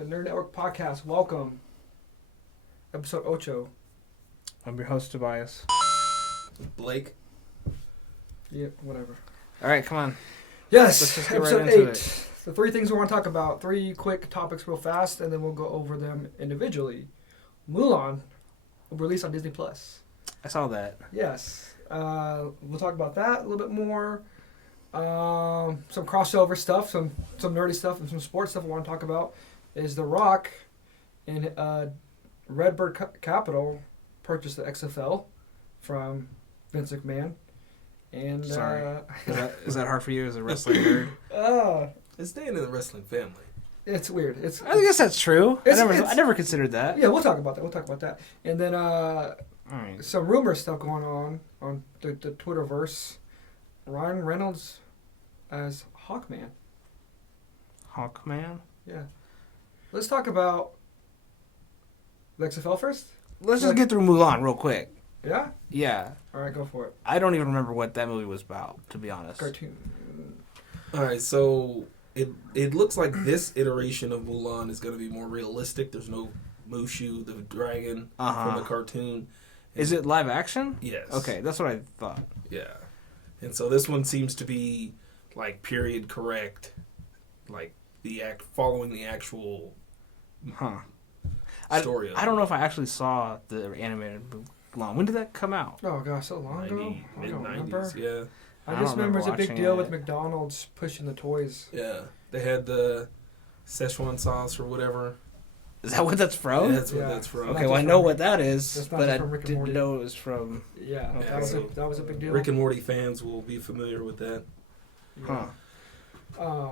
the Nerd Network podcast. Welcome. Ep.08. I'm your host, Tobias. Blake. Yeah, whatever. All right, come on. Yes, Let's just get episode right into 8. it. The 3 things we want to talk about. 3 quick topics real fast, and then we'll go over them individually. Mulan will release on Disney+. I saw that. Yes. We'll talk about that a little bit more. Some crossover stuff, some nerdy stuff, and some sports stuff I want to talk about is The Rock in Redbird Capital purchased the XFL from Vince McMahon. And Sorry. Is that hard for you as a wrestling nerd? It's staying in the wrestling family. It's weird. I guess that's true. I It's- never considered that. Yeah, we'll talk about that. And then All right. some rumor stuff going on the Twitterverse. Ryan Reynolds as Hawkman. Hawkman? Yeah. Let's talk about the XFL first. Let's just get through Mulan real quick. Yeah? Yeah. All right, go for it. I don't even remember what that movie was about, to be honest. Cartoon. All right, so it looks like this iteration of Mulan is going to be more realistic. There's no Mushu, the dragon from the cartoon. Is it live action? Yes. Okay, that's what I thought. Yeah. And so this one seems to be like period correct, like following the actual story. I don't know if I actually saw the animated Mulan. When did that come out? Oh gosh, so long ago. I don't remember. Mid-90s, yeah. I I just don't remember it's a remember big watching deal it. with McDonald's pushing the toys. Yeah. They had the Szechuan sauce or whatever. Is that what that's from? Yeah, that's what Yeah. that's from. Not Okay, just well I know from- what that is, that's not but just I from Rick and didn't Morty. know it was from. Yeah, Okay. that was a big deal. Rick and Morty fans will be familiar with that. Huh. Yeah.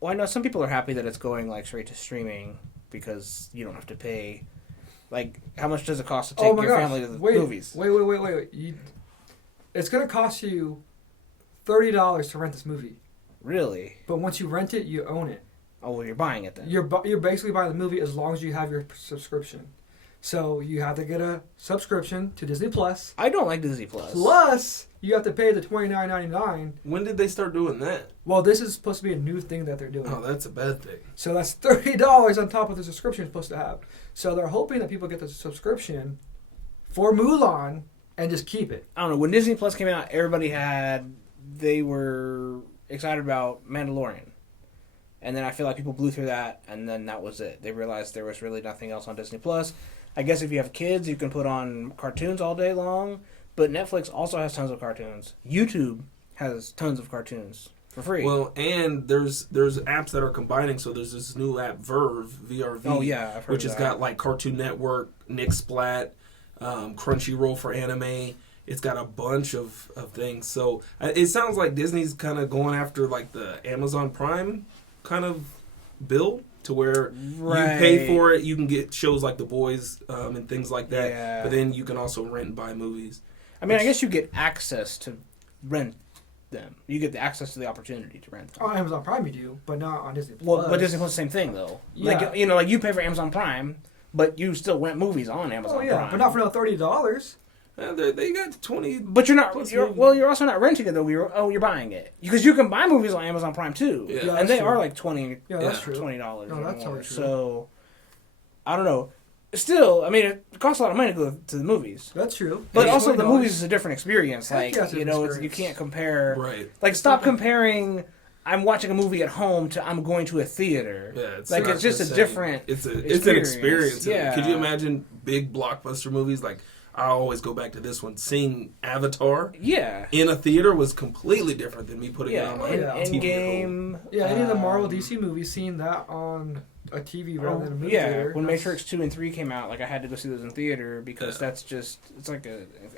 Well, I know some people are happy that it's going like straight to streaming because you don't have to pay. Like, how much does it cost to take my your gosh. family to the Wait, movies? Wait. It's going to cost you $30 to rent this movie. Really? But once you rent it, you own it. Oh, well, you're buying it then. You're basically buying the movie as long as you have your subscription. So you have to get a subscription to Disney Plus. I don't like Disney Plus. Plus, you have to pay the $29.99. When did they start doing that? Well, this is supposed to be a new thing that they're doing. Oh, that's a bad thing. So that's $30 on top of the subscription you're supposed to have. So they're hoping that people get the subscription for Mulan and just keep it. I don't know. When Disney Plus came out, they were excited about Mandalorian. And then I feel like people blew through that, and then that was it. They realized there was really nothing else on Disney Plus. I guess if you have kids, you can put on cartoons all day long, but Netflix also has tons of cartoons. YouTube has tons of cartoons for free. Well, and there's apps that are combining. So there's this new app, Verve, VRV. Oh, yeah, I've heard which of has that. got like Cartoon Network, Nick Splat, Crunchyroll for anime. It's got a bunch of things. So it sounds like Disney's kind of going after like the Amazon Prime kind of bill, to where you pay for it, you can get shows like The Boys and things like that. Yeah. But then you can also rent and buy movies. I mean, I guess you get access to rent them. You get the access to the opportunity to rent them. On Amazon Prime you do, but not on Disney Plus. Well, but Disney Plus is the same thing, though. Yeah. Like, like you pay for Amazon Prime, but you still rent movies on Amazon Oh, yeah, Prime. but not for no $30. They got 20. But you're not. Plus You're also not renting it though. You're buying it because you can buy movies on Amazon Prime too, Yeah. Yeah, and they that's are true. like $20. Yeah, that's true. $20 No, or that's more. totally true. So I don't know. Still, I mean, it costs a lot of money to go to the movies, That's true. but It's also the $20. movies is a different experience. Heck Like yeah, it's a different you experience. can't compare. Right. Like stop comparing. I'm watching a movie at home to I'm going to a theater. Yeah, it's like not it's just the a same. different. It's an experience. Yeah. Could you imagine big blockbuster movies like? I always go back to this one. Seeing Avatar Yeah. in a theater was completely different than me putting it on my Yeah. TV. Endgame. Yeah, any of the Marvel DC movies, seeing that on a TV rather than a movie yeah, theater. when that's- Matrix 2 and 3 came out, like I had to go see those in theater because Yeah. that's just it's like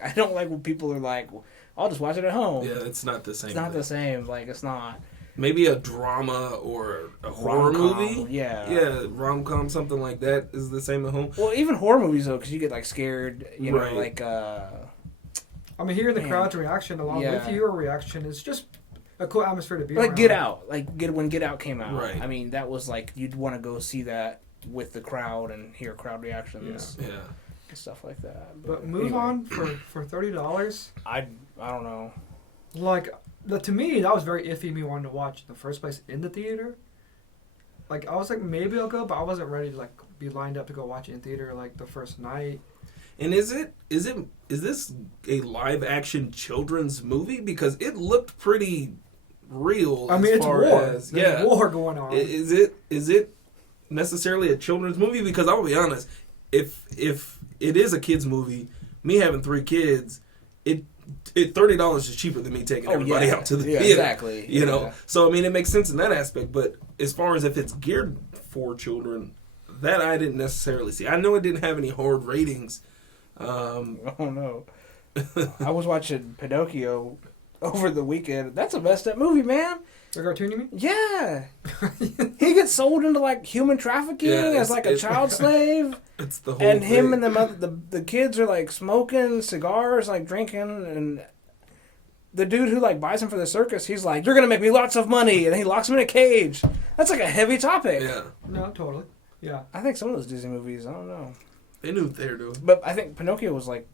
I don't like when people are like, well, I'll just watch it at home. Yeah, it's not the same. It's not thing. the same. Like it's not Maybe a drama or a horror rom-com, movie. Yeah. Yeah, rom-com, something like that is the same at home. Well, even horror movies though, because you get like scared. You know, Right. like I mean, hearing the Man. crowd's reaction along Yeah. with your reaction is just a cool atmosphere to be like around. Get Out. When Get Out came out. Right. I mean, that was like you'd want to go see that with the crowd and hear crowd reactions. Yeah. And stuff like that. But move anyway, on for $30. I don't know. Like to me, that was very iffy. Me wanting to watch in the first place in the theater. like I was like maybe I'll go, but I wasn't ready to like be lined up to go watch it in theater like the first night. And is this a live action children's movie? Because it looked pretty real. I mean, as it's far war. As, There's war going on. Is it necessarily a children's movie? Because I'll be honest, if it is a kids movie, me having 3 kids, it $30 is cheaper than me taking everybody out to the theater. Exactly. You know, so I mean, it makes sense in that aspect. But as far as if it's geared for children, that I didn't necessarily see. I know it didn't have any hard ratings. Oh no! I was watching Pinocchio over the weekend. That's a messed up movie, man. The cartoon, you mean? Yeah, he gets sold into like human trafficking as like a child slave. It's the whole and thing. him and the mother, the kids are like smoking cigars, like drinking, and the dude who like buys him for the circus, he's like, "You're gonna make me lots of money," and he locks him in a cage. That's like a heavy topic. Yeah. No, totally. Yeah. I think some of those Disney movies, I don't know. They knew what they were doing. But I think Pinocchio was like,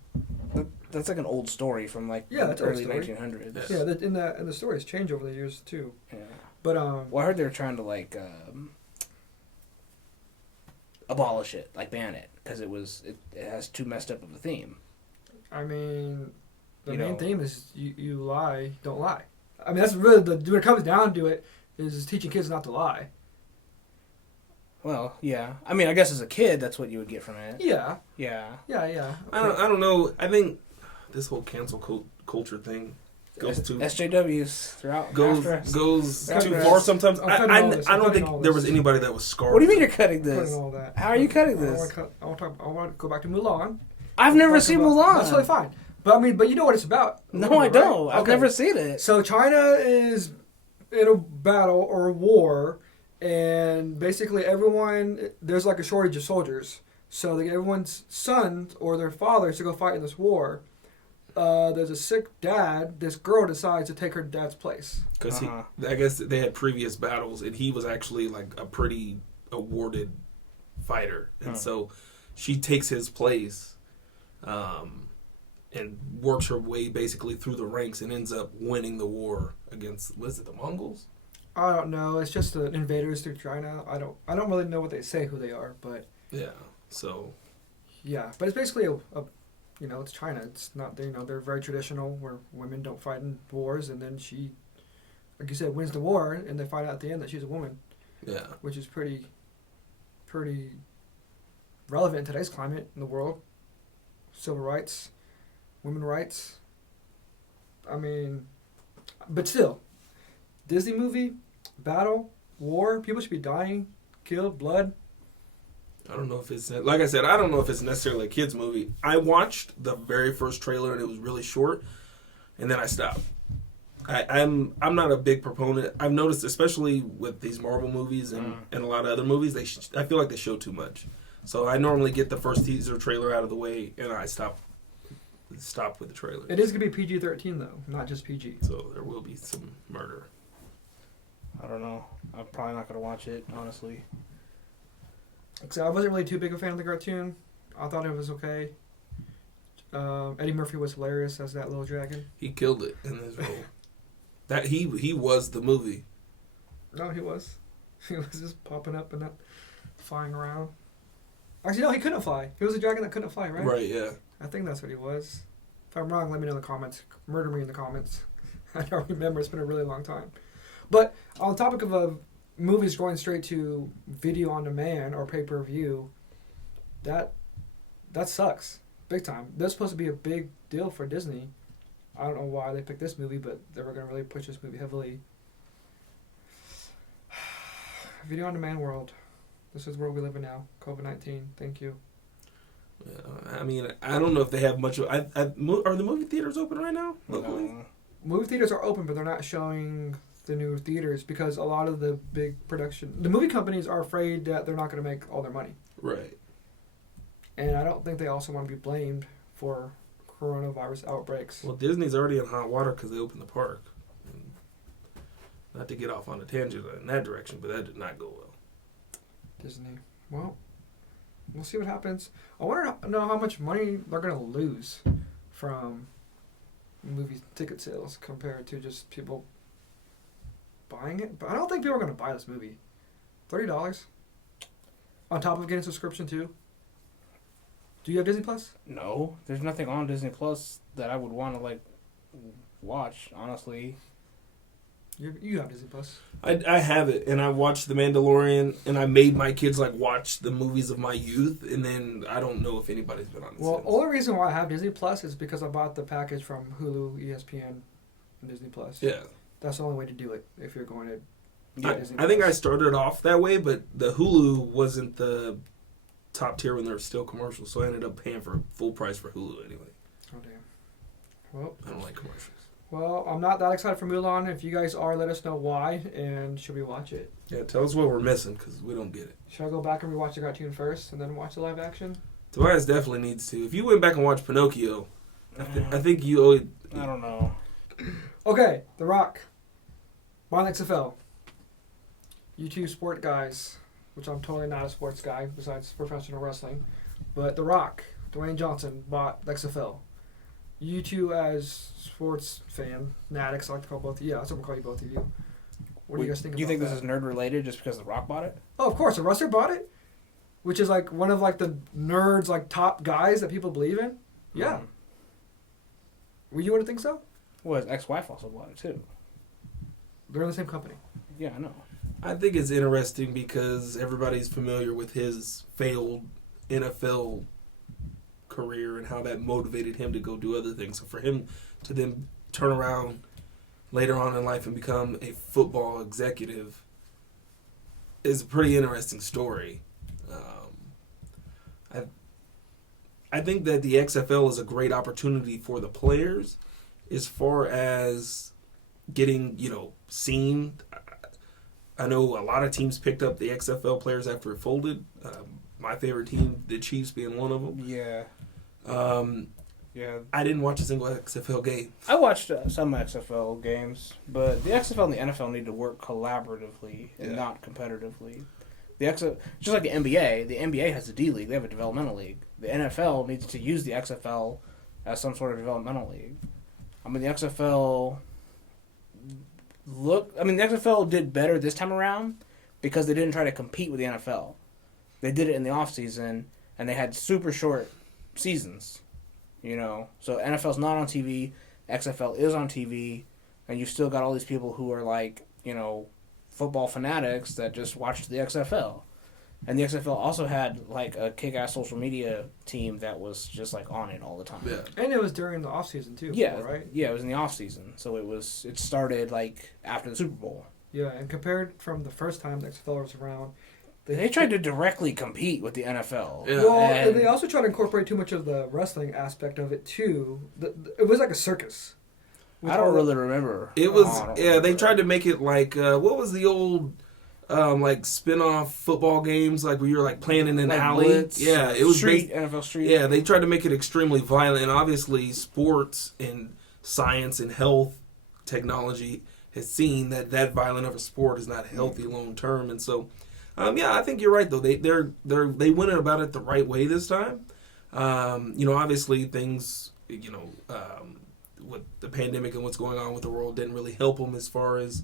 that's like an old story from like Yeah, that's the an old early story. 1900s. Yeah, and the stories change over the years too. Yeah. But Well, I heard they were trying to like abolish it, like ban it, because it has too messed up of a theme. I mean, the You main know. theme is you lie, don't lie. I mean, that's really when it comes down to it, is teaching kids not to lie. Well, yeah. I mean, I guess as a kid, that's what you would get from it. Yeah, Yeah. yeah. I don't know. I think this whole cancel culture thing goes too SJWs throughout. goes after us. goes After too us. far sometimes. I'm I cutting all this. I'm don't cutting all think there was this. anybody that was scarred. What do you mean you're cutting Putting this? all that. How are you cutting I this? want to go back to Mulan. I've never Talk seen about- Mulan. That's totally fine. But I mean, but you know what it's about. No, I don't. Right? I've Okay. never seen it. So China is in a battle or a war, and basically there's like a shortage of soldiers. So they get everyone's sons or their fathers to go fight in this war. There's a sick dad. This girl decides to take her dad's place. Because Uh-huh. I guess they had previous battles, and he was actually like a pretty awarded fighter, and so she takes his place, and works her way basically through the ranks and ends up winning the war against, was it the Mongols? I don't know. It's just the invaders through China. I don't really know what they say who they are, but Yeah. So yeah. But it's basically it's China. It's not they're very traditional where women don't fight in wars, and then she, like you said, wins the war, and they find out at the end that she's a woman, yeah. which is pretty relevant in today's climate in the world. Civil rights, women rights. I mean, but still, Disney movie, battle, war, people should be dying, killed, blood. I don't know if it's, like I said, I don't know if it's necessarily a kids movie. I watched the very first trailer and it was really short, and then I stopped. I'm not a big proponent. I've noticed, especially with these Marvel movies and a lot of other movies, I feel like they show too much. So I normally get the first teaser trailer out of the way, and I stop with the trailer. It is gonna be PG-13 though, not just PG. So there will be some murder. I don't know. I'm probably not going to watch it, honestly. So I wasn't really too big a fan of the cartoon. I thought it was okay. Eddie Murphy was hilarious as that little dragon. He killed it in his role. That he was the movie. No, he was. He was just popping up and not flying around. Actually, no, he couldn't fly. He was a dragon that couldn't fly, right? Right, yeah. I think that's what he was. If I'm wrong, let me know in the comments. Murder me in the comments. I don't remember. It's been a really long time. But on the topic of movies going straight to video on demand or pay-per-view, that sucks. Big time. That's supposed to be a big deal for Disney. I don't know why they picked this movie, but they were going to really push this movie heavily. Video on demand world. This is where we live in now. COVID-19. Thank you. Yeah, I mean, I don't know if they have much of... are the movie theaters open right now? Locally? No. Movie theaters are open, but they're not showing the new theaters because a lot of the big the movie companies are afraid that they're not going to make all their money. Right. And I don't think they also want to be blamed for coronavirus outbreaks. Well, Disney's already in hot water because they opened the park. And not to get off on a tangent in that direction, but that did not go well. Disney. Well, we'll see what happens. I want to know how much money they're going to lose from movie ticket sales compared to just people buying it. But I don't think people are going to buy this movie. $30. On top of getting a subscription too. Do you have Disney Plus? No, there's nothing on Disney Plus that I would want to like watch. Honestly, You have Disney Plus. I have it, and I watched The Mandalorian, and I made my kids like watch the movies of my youth, and then I don't know if anybody's been on it Well, since. only reason why I have Disney Plus is because I bought the package from Hulu, ESPN, and Disney Plus. Yeah. That's the only way to do it if you're going to get Disney I think I Plus. started off that way, but the Hulu wasn't the top tier when there were still commercials, so I ended up paying for full price for Hulu anyway. Oh, damn. Well, I don't like commercials. Well, I'm not that excited for Mulan. If you guys are, let us know why, and should we watch it? Yeah, tell us what we're missing, because we don't get it. Should I go back and rewatch the cartoon first, and then watch the live action? Tobias definitely needs to. If you went back and watched Pinocchio, I think you owe it. I don't know. Okay, The Rock. Mon XFL. You two sport guys, which I'm totally not a sports guy besides professional wrestling. But The Rock, Dwayne Johnson, bought XFL. You two as sports fanatics, I like to call both of you. Yeah, that's what I'm going to call you both of you. What do you guys think Do you about think that? this is nerd related just because The Rock bought it? Oh, of course, a wrestler bought it, which is like one of like the nerds, like top guys that people believe in. Yeah. Well, you wouldn't think so? Well, his ex-wife also bought it too. They're in the same company. Yeah, I know. I think it's interesting because everybody's familiar with his failed NFL career and how that motivated him to go do other things. So for him to then turn around later on in life and become a football executive is a pretty interesting story. I think that the XFL is a great opportunity for the players as far as getting, seen. I know a lot of teams picked up the XFL players after it folded. My favorite team, the Chiefs, being one of them. Yeah. Yeah. I didn't watch a single XFL game. I watched some XFL games, but the XFL and the NFL need to work collaboratively and not competitively. Just like the NBA has a D League, they have a developmental league. The NFL needs to use the XFL as some sort of developmental league. I mean, the XFL did better this time around because they didn't try to compete with the NFL. They did it in the off season, and they had super short seasons. So NFL's not on TV, XFL is on TV, and you've still got all these people who are like, football fanatics that just watched the XFL. And the XFL also had like a kick-ass social media team that was just like on it all the time. Yeah. And it was during the off season too. Yeah, right? Yeah, it was in the off season, so it started like after the Super Bowl. Yeah, and compared from the first time the XFL was around, They tried to directly compete with the NFL. Yeah. Well, and they also tried to incorporate too much of the wrestling aspect of it too. It was like a circus. I don't really remember. It was, they tried to make it like, what was the old, like spin-off football games, like where you're like playing in an like alley? Blitz, Yeah, it was NFL Street. Yeah, they tried to make it extremely violent, and obviously sports and science and health technology has seen that violent of a sport is not healthy long term, and so, I think you're right though. They went about it the right way this time. Obviously things, with the pandemic and what's going on with the world didn't really help them as far as,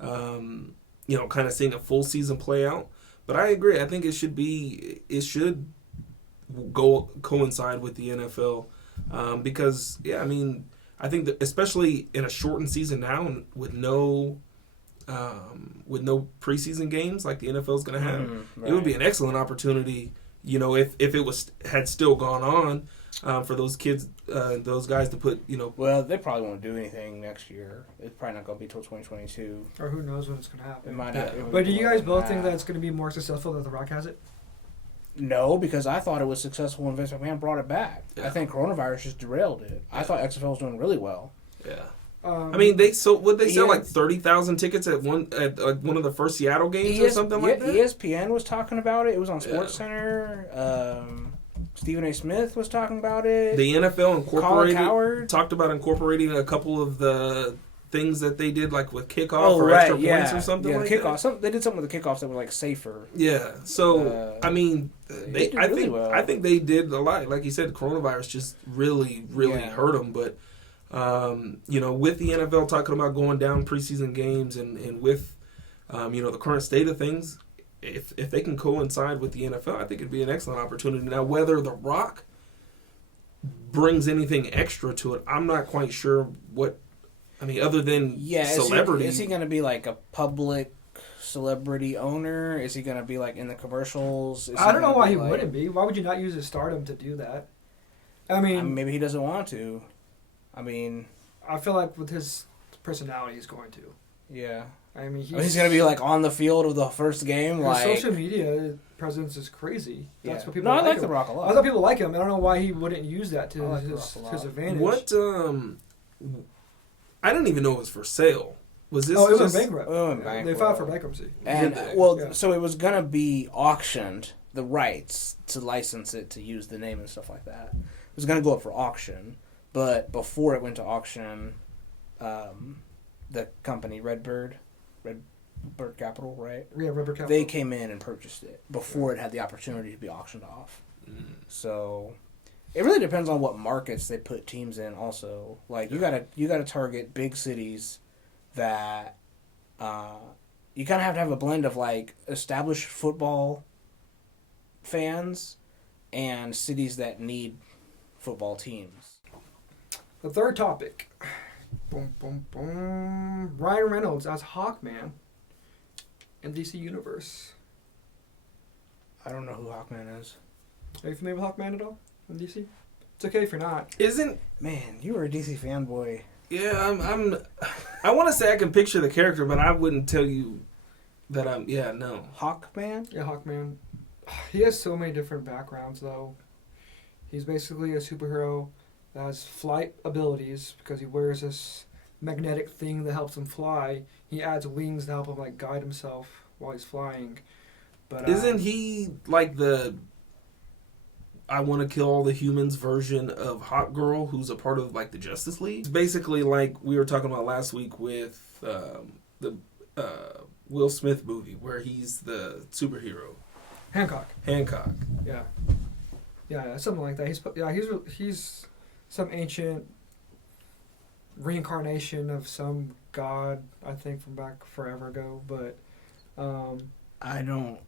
kind of seeing a full season play out. But I agree. I think it should coincide with the NFL because, I think that especially in a shortened season now and with no preseason games like the NFL is going to have, right. It would be an excellent opportunity. If it had still gone on. For those kids, those guys to put, Well, they probably won't do anything next year. It's probably not going to be till 2022. Or who knows when it's going to happen. It might Yeah. not. But do you guys both think that it's going to be more successful that The Rock has it? No, because I thought it was successful when Vince McMahon brought it back. Yeah. I think coronavirus just derailed it. I thought XFL was doing really well. Yeah. They they sell like 30,000 tickets at one of the first Seattle games or something like that. ESPN was talking about it. It was on SportsCenter. Stephen A. Smith was talking about it. The NFL Colin Cowherd talked about incorporating a couple of the things that they did, like with kickoff or extra points or something like kickoff. that. They did something with the kickoffs that was like safer. Yeah. So they did really well. I think they did a lot. Like you said, coronavirus just really hurt them. But with the NFL talking about going down preseason games and with the current state of things, if they can coincide with the NFL, I think it'd be an excellent opportunity. Now, whether The Rock brings anything extra to it, I'm not quite sure what. I mean, other than celebrity. Is he going to be like a public celebrity owner? Is he going to be like in the commercials? I don't know why he wouldn't be. Why would you not use his stardom to do that? I mean, maybe he doesn't want to. I mean, I feel like with his personality, he's going to. Yeah. I mean, he's going to be like on the field of the first game. Like social media presence is crazy. That's what people. No, like I like him. The Rock a lot. I thought people like him. I don't know why he wouldn't use that to his advantage. What? I didn't even know it was for sale. Was this? Oh, it was bankrupt. Bankrupt. They filed for bankruptcy. And so it was gonna be auctioned, the rights to license it to use the name and stuff like that. It was gonna go up for auction, but before it went to auction, the company Redbird Capital, right? Yeah, Redbird Capital. They came in and purchased it before it had the opportunity to be auctioned off. So it really depends on what markets they put teams in. Also, like you gotta target big cities that you kind of have to have a blend of like established football fans and cities that need football teams. The third topic. Boom, boom, boom. Ryan Reynolds as Hawkman in DC Universe. I don't know who Hawkman is. Are you familiar with Hawkman at all in DC? It's okay if you're not. Man, you were a DC fanboy. Yeah, I want to say I can picture the character, but I wouldn't tell you that I'm. Yeah, no. Hawkman? Yeah, Hawkman. He has so many different backgrounds, though. He's basically a superhero that has flight abilities because he wears this magnetic thing that helps him fly. He adds wings to help him like guide himself while he's flying. But isn't he like the I want to kill all the humans version of Hawk Girl, who's a part of like the Justice League? It's basically like we were talking about last week with the Will Smith movie where he's the superhero. Hancock. Yeah. Yeah, something like that. He's some ancient reincarnation of some god, I think, from back forever ago. But I don't.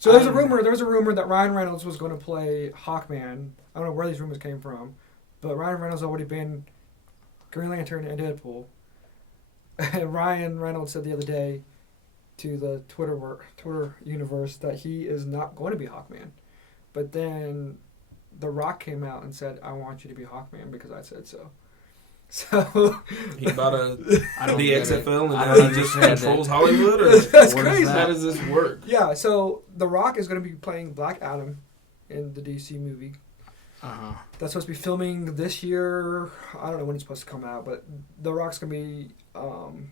So there's a rumor that Ryan Reynolds was going to play Hawkman. I don't know where these rumors came from, but Ryan Reynolds already been Green Lantern and Deadpool. And Ryan Reynolds said the other day to the Twitter universe that he is not going to be Hawkman. But then The Rock came out and said, "I want you to be Hawkman because I said so." So he bought the XFL and now he just controls Hollywood. Or that's crazy. How does this work? Yeah, so The Rock is going to be playing Black Adam in the DC movie. That's supposed to be filming this year. I don't know when it's supposed to come out, but The Rock's going to be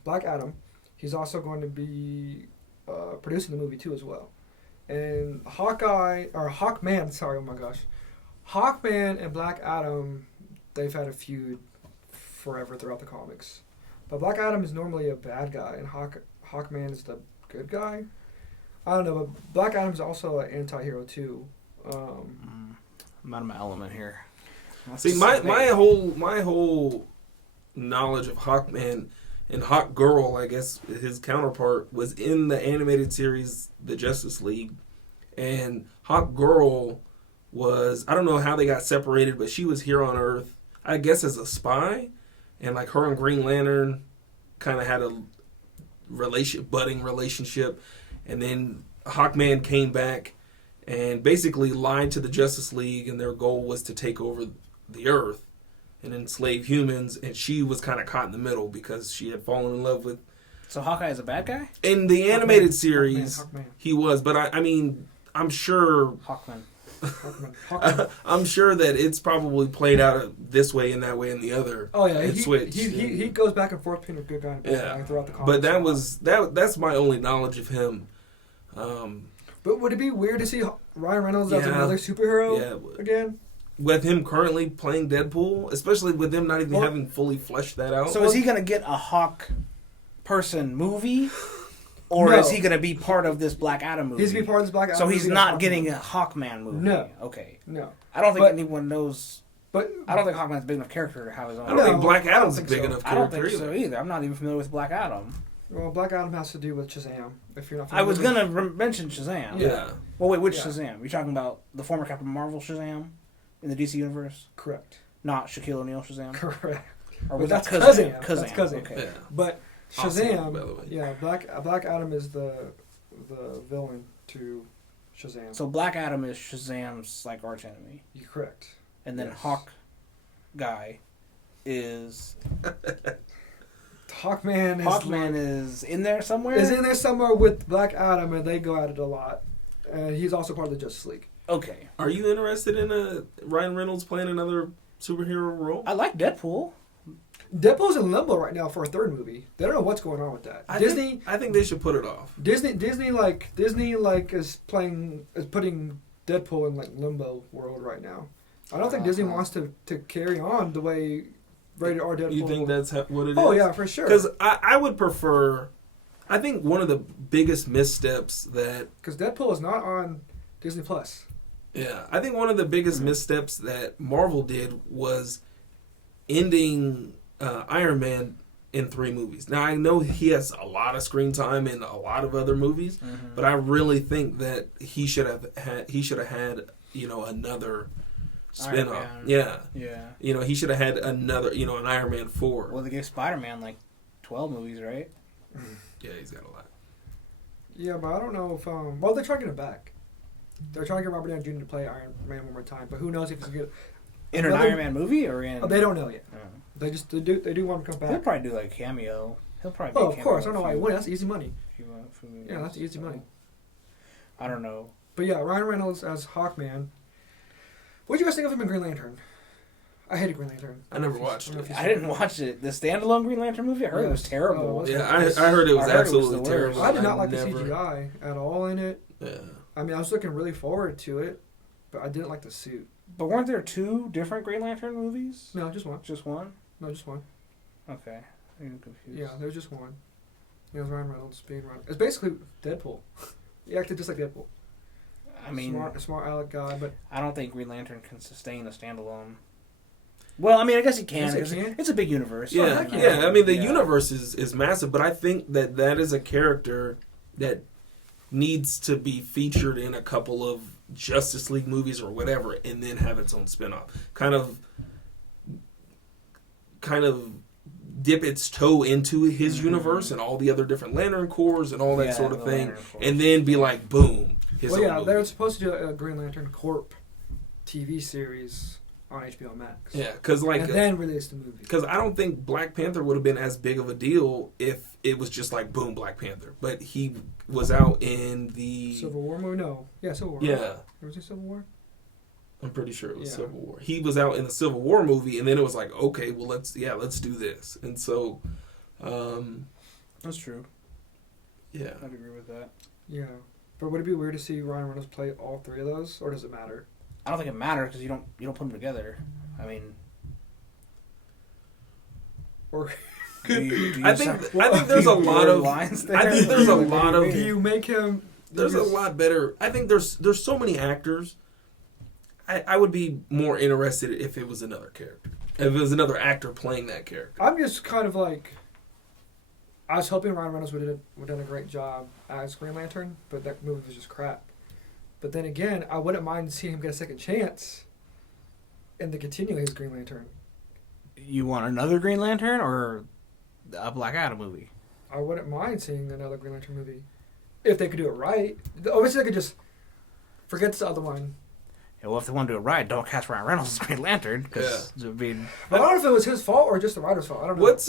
Black Adam. He's also going to be producing the movie too as well. And Hawkman, sorry, oh my gosh. Hawkman and Black Adam, they've had a feud forever throughout the comics. But Black Adam is normally a bad guy, and Hawkman is the good guy. I don't know, but Black Adam's also an anti-hero too. I'm out of my element here. See, my whole knowledge of Hawkman and Hawk Girl, I guess his counterpart, was in the animated series The Justice League. And Hawk Girl was, I don't know how they got separated, but she was here on Earth, I guess as a spy. And like her and Green Lantern kind of had a budding relationship. And then Hawkman came back and basically lied to the Justice League, and their goal was to take over the Earth and enslave humans. And she was kind of caught in the middle because she had fallen in love with... So Hawkeye is a bad guy? In the animated series, Hawkman. He was. But I mean, I'm sure... Hawkman. I'm sure that it's probably played out this way and that way and the other. Oh yeah, he goes back and forth between a good guy and a bad guy throughout the comics. But that's my only knowledge of him. But would it be weird to see Ryan Reynolds as another superhero again? With him currently playing Deadpool, especially with him not even having fully fleshed that out. So is he going to get a Hawk person movie? Or is he going to be part of this Black Adam movie? He's going to be part of this Black Adam movie. So he's not getting a Hawkman movie? No. Okay. No. I don't think anyone knows... But I don't think Hawkman's big enough character to have his own... I don't think Black Adam's a big enough character I don't think so either. I'm not even familiar with Black Adam. Well, Black Adam has to do with Shazam. If you're not, I was familiar. gonna mention Shazam. Yeah. Well, wait, which Yeah. Shazam? You talking about the former Captain Marvel Shazam in the DC universe, Correct. not Shaquille O'Neal Shazam? Correct. Or But was that's that Kazam. Kazam? That's Kazam. Okay. Yeah. But Awesome, Shazam, by the way. yeah, Black Adam is the villain to Shazam. So Black Adam is Shazam's like arch enemy, You're correct. and then Yes. Hawk guy is Hawkman is in there somewhere. is in there somewhere with Black Adam, and they go at it a lot. And he's also part of the Justice League. Okay, Are you interested in Ryan Reynolds playing another superhero role? I like Deadpool. Deadpool's in limbo right now for a third movie. They don't know what's going on with that. I Disney think they should put it off. Disney is putting Deadpool in like limbo world right now. I don't think Disney wants to carry on the way rated R Deadpool. You think that's what it is? Oh yeah, for sure. Because I would prefer. I think one of the biggest missteps that. Because Deadpool is not on Disney Plus. Yeah, I think one of the biggest missteps that Marvel did was ending Iron Man in 3 movies. Now I know he has a lot of screen time in a lot of other movies, but I really think that he should have had another spin-off. Man. Yeah. Yeah. He should have had another, an Iron Man 4. Well, they gave Spider-Man like 12 movies, right? Yeah, he's got a lot. Yeah, but I don't know if well, they're trying to get him back. They're trying to get Robert Downey Jr. to play Iron Man one more time, but who knows if he's gonna get In an Iron Man movie or in? They don't know yet. Oh. They do want him to come He'll back. probably do like cameo. He'll probably. Be Oh, a of cameo course. I don't know in why a he few- wouldn't. That's easy money. few movies. Yeah, that's easy money. I don't know. But yeah, Ryan Reynolds as Hawkman. What did you guys think of him in Green Lantern? I hated Green Lantern. I never watched it. I didn't watch it. The standalone Green Lantern movie. I heard it was Yes. terrible. Oh, it was. Yeah, I heard it was I heard it was absolutely the worst. terrible. I did not like never- the CGI at all in it. Yeah. I mean, I was looking really forward to it, but I didn't like the suit. But weren't there 2 different Green Lantern movies? No, just one. Just one. No, just one. Okay, I'm confused. Yeah, there was just one. It was Ryan Reynolds being Ryan. It's basically Deadpool. He acted just like Deadpool. I mean, smart aleck guy, but I don't think Green Lantern can sustain a standalone. Well, I mean, I guess it can. Yes, it 'Cause can. It's a big universe. Yeah, heck yeah. yeah. I mean, the Yeah. universe is massive, but I think that is a character that needs to be featured in a couple of Justice League movies or whatever, and then have its own spinoff. Kind of dip its toe into his universe and all the other different Lantern Corps and all that sort of the thing, Lantern Corps. and then be like, boom, his well, own yeah, movie. they were supposed to do a Green Lantern Corp TV series on HBO Max. Yeah, because and then release the movie. Because I don't think Black Panther would have been as big of a deal if it was just like, boom, Black Panther. But he was out in the... Civil War movie? No. Yeah, Civil War. Yeah, Was it Civil War? I'm pretty sure it was Yeah. Civil War. He was out in the Civil War movie, and then it was like, okay, well, let's do this. And so, That's true. yeah. I'd agree with that. Yeah. But would it be weird to see Ryan Reynolds play all 3 of those, or does it matter? I don't think it matters because you don't put them together. I mean, Or do you I think there's a lot of... lines there. I think there's a lot of... do you make him... There's a lot better... I think there's so many actors... I would be more interested if it was another character. If it was another actor playing that character. I'm just kind of like... I was hoping Ryan Reynolds would have done a great job as Green Lantern, but that movie was just crap. But then again, I wouldn't mind seeing him get a second chance and to continue his Green Lantern. You want another Green Lantern or a Black Adam movie? I wouldn't mind seeing another Green Lantern movie. If they could do it right. Obviously, they could just forget this other one. Yeah, well, if they want to do it right, don't cast Ryan Reynolds as Green Lantern. Because I mean, But I don't know if it was his fault or just the writer's fault. I don't know. What's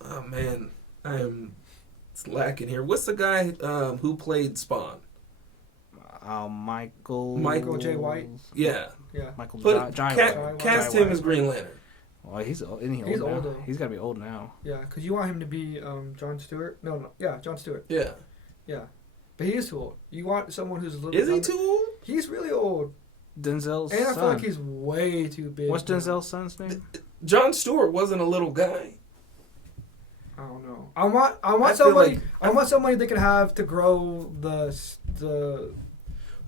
oh man, I am slacking here. What's the guy who played Spawn? Michael J. White? Yeah, Yeah. Michael but Jai White. cast Jai him White. as Green Lantern. Well, he's old. Isn't he He's old now? old, though. He's got to be old now. Yeah, because you want him to be John Stewart. No. Yeah, John Stewart. Yeah, Yeah. But he is too old. You want someone who's a little is he younger. too old? He's really old. Denzel's And I son. feel like he's way too big. What's Denzel's son's name? John Stewart wasn't a little guy. I don't know. I want I feel somebody. like- I want somebody they can have to grow the.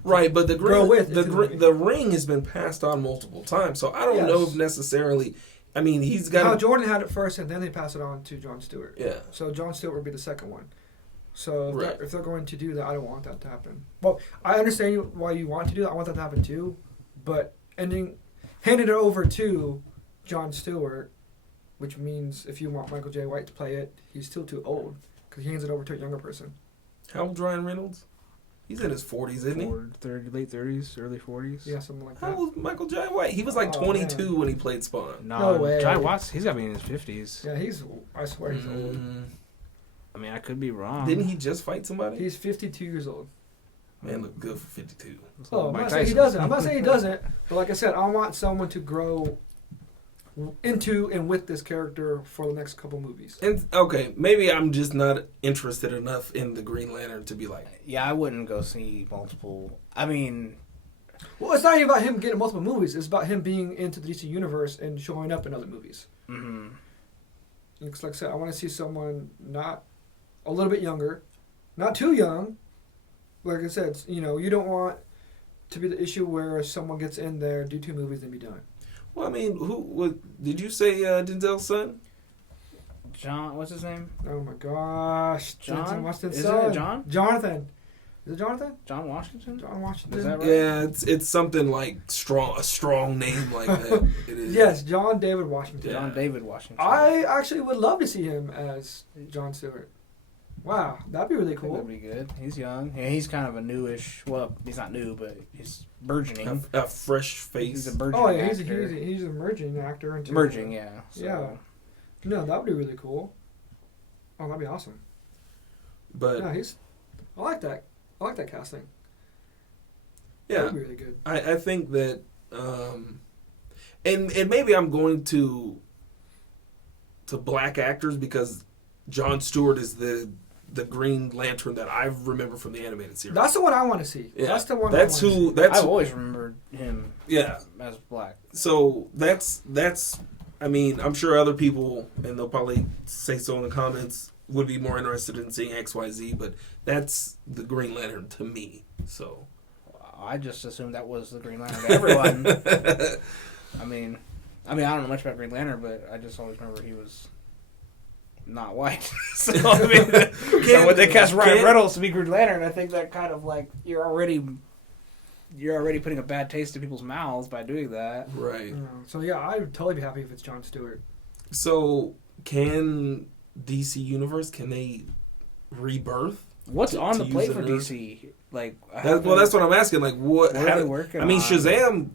Right, but the Grow with the into the movie. the ring has been passed on multiple times, so I don't know Yes. if necessarily I mean, he's got. Hal Jordan had it first, and then they pass it on to Jon Stewart. Yeah. So Jon Stewart would be the second one. So Right. if they're going to do that, I don't want that to happen. Well, I understand why you want to do that. I want that to happen too, but handing it over to Jon Stewart, which means if you want Michael J. White to play it, he's still too old because he hands it over to a younger person. How old's Ryan Reynolds? He's in his 40s, isn't he? Late 30s, early 40s. Yeah, something like How that. old Michael J. White? He was like Oh, 22 man. when he played Spawn. No way. Johnny Watts, he's got to be in his 50s. Yeah, I swear he's old. I mean, I could be wrong. Didn't he just fight somebody? He's 52 years old. Man, look good for 52. Oh, I'm Mike not saying he Tyson. doesn't. I'm not saying he doesn't. But like I said, I want someone to grow into and with this character for the next couple movies. And okay, maybe I'm just not interested enough in the Green Lantern to be like, Yeah, I wouldn't go see multiple. I mean, Well, it's not even about him getting multiple movies. It's about him being into the DC universe and showing up in other movies. mm-hmm. It's like I said, I want to see someone not a little bit younger, not too young. Like I said, you don't want to be the issue where someone gets in there, do 2 movies, then be done. well, I mean, did you say Denzel's son? John, what's his name? Oh my gosh. John? Denzel Washington's Is son. it John? Jonathan. Is it Jonathan? John Washington? John Washington. Is that right? Yeah, it's something like a strong name like that. It is. Yes, John David Washington. Yeah. John David Washington. I actually would love to see him as Jon Stewart. Wow, that'd be really I think cool. that'd be good. He's young. Yeah, he's kind of a newish. Well, he's not new, but he's burgeoning. A fresh He's face. a burgeoning Oh yeah, he's actor. an emerging actor. Into Emerging, yeah. So. Yeah. No, that would be really cool. Oh, that'd be awesome. But Yeah, I like that. I like that casting. yeah, That'd be really good. I think that, and maybe I'm going to black actors because Jon Stewart is the Green Lantern that I remember from the animated series. That's the one I want to see. Yeah. That's the one. That's I wanna who. See. That's I've who, always remembered him yeah. as black. So that's. I mean, I'm sure other people, and they'll probably say so in the comments, would be more interested in seeing XYZ, but that's the Green Lantern to me. So I just assumed that was the Green Lantern to everyone. I mean, I don't know much about Green Lantern, but I just always remember he was not white. So I mean, so when they cast Ryan Reynolds to be Green Lantern, I think that kind of like you're already putting a bad taste in people's mouths by doing that. right. So yeah, I would totally be happy if it's Jon Stewart. So can DC Universe, can they rebirth? What's on the use plate for another- DC? Like, That's what I'm asking. Like, what? What are they working I mean, on? Shazam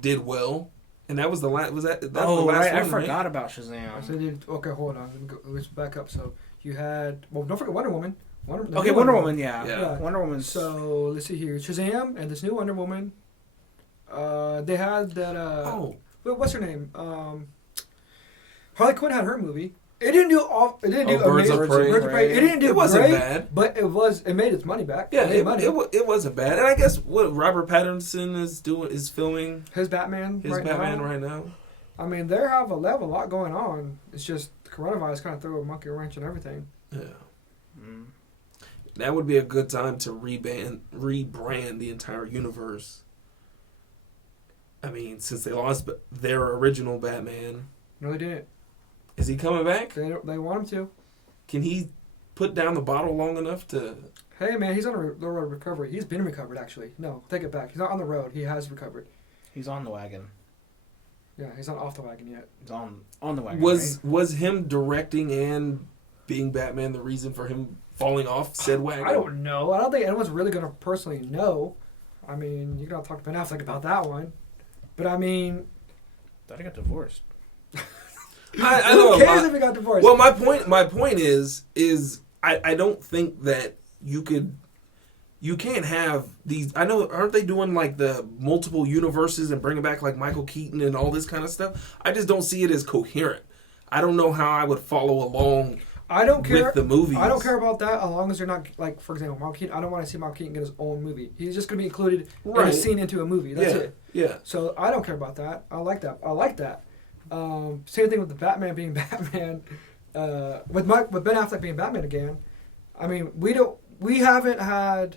did well, and that was the last. Was that? That's oh, the last right, I one, forgot about Shazam. So they did, okay, hold on. Let's back up. So you had don't forget Wonder Woman. Okay, Wonder Woman, yeah. Yeah. Wonder Woman's... So let's see here, Shazam and this new Wonder Woman. They had that. What's her name? Harley Quinn had her movie. It didn't do Birds of amazing. Prey. Birds of Prey. It didn't do It wasn't great, bad. but it made its money back. Yeah, It made money. it wasn't bad. And I guess what Robert Pattinson is filming His Batman his right Batman now. right now. I mean, they have a lot going on. It's just coronavirus kind of threw a monkey wrench in everything. Yeah. Mm. That would be a good time to rebrand the entire universe. I mean, since they lost their original Batman, No, they didn't. is he coming back? They want him to. Can he put down the bottle long enough to? Hey, man, he's on the road to recovery. He's been recovered, actually. No, take it back. He's not on the road. He has recovered. He's on the wagon. Yeah, he's not off the wagon yet. He's on the wagon, Was him directing and being Batman the reason for him falling off said wagon? I don't know. I don't think anyone's really going to personally know. I mean, you got to talk to Ben Affleck about that one. But, I mean... Thought he got divorced. I know. Who cares if he got divorced? Well, my point is I don't think that you can't have these. I know, aren't they doing like the multiple universes and bringing back like Michael Keaton and all this kind of stuff? I just don't see it as coherent. I don't know how I would follow along. I don't care with the movies. I don't care about that as long as they're not, like, for example, Michael Keaton. I don't want to see Michael Keaton get his own movie. He's just going to be included in a scene into a movie. That's it. Yeah. So I don't care about that. I like that. Same thing with the Batman being Batman. With Ben Affleck being Batman again. I mean, we haven't had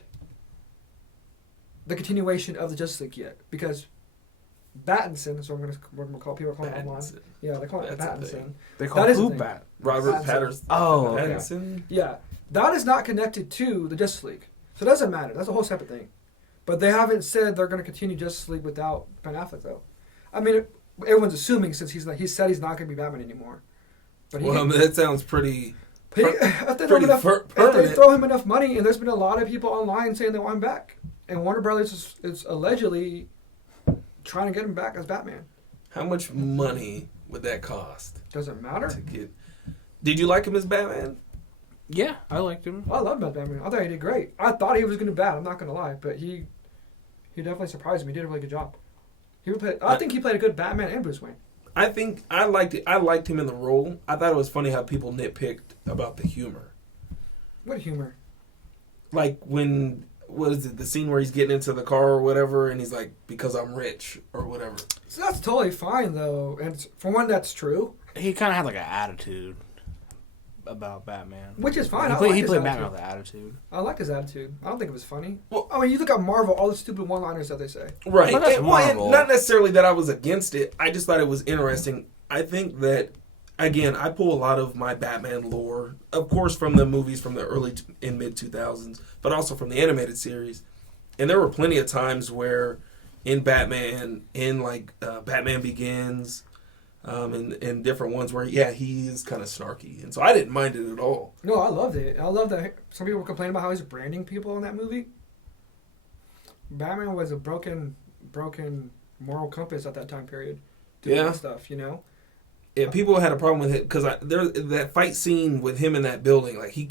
the continuation of the Justice League yet because Battinson is what we're gonna call people call him online. Pattinson. Yeah, they call it That's a Battinson. thing. They That is who the thing. Bat? Robert Pattinson. Patterson. Oh, okay. Pattinson. Yeah, that is not connected to the Justice League, so it doesn't matter. That's a whole separate thing. But they haven't said they're going to continue Justice League without Ben Affleck, though. I mean, everyone's assuming since he said he's not going to be Batman anymore. But he, Well, I mean, that sounds pretty. if they permanent. throw him enough money, and there's been a lot of people online saying they want him back, and Warner Brothers is allegedly trying to get him back as Batman. How much money would that cost Doesn't matter. to get? Did you like him as Batman? Yeah, I liked him. I love Batman. I thought he did great. I thought he was going to be bad. I'm not going to lie, but he definitely surprised me. He did a really good job. I think he played a good Batman and Bruce Wayne. I think I liked it. I liked him in the role. I thought it was funny how people nitpicked about the humor. What humor? Like when was it the scene where he's getting into the car or whatever, and he's like, "Because I'm rich" or whatever. So that's totally fine, though. And for one, that's true. He kind of had like an attitude about Batman. Which is fine. He I played, like he his played attitude. Batman with an attitude. I like his attitude. I don't think it was funny. Well- I mean, you look at Marvel, all the stupid one-liners that they say. Right. But that's And Marvel. not necessarily that I was against it. I just thought it was interesting. I think that, again, I pull a lot of my Batman lore, of course, from the movies from the early and mid 2000s, but also from the animated series. And there were plenty of times where in Batman, in like Batman Begins, and different ones where, yeah, he is kind of snarky. And so I didn't mind it at all. No, I loved it. I love that some people complain about how he's branding people in that movie. Batman was a broken moral compass at that time period. Doing Yeah. that stuff, you know? Yeah, people had a problem with it because there that fight scene with him in that building, like he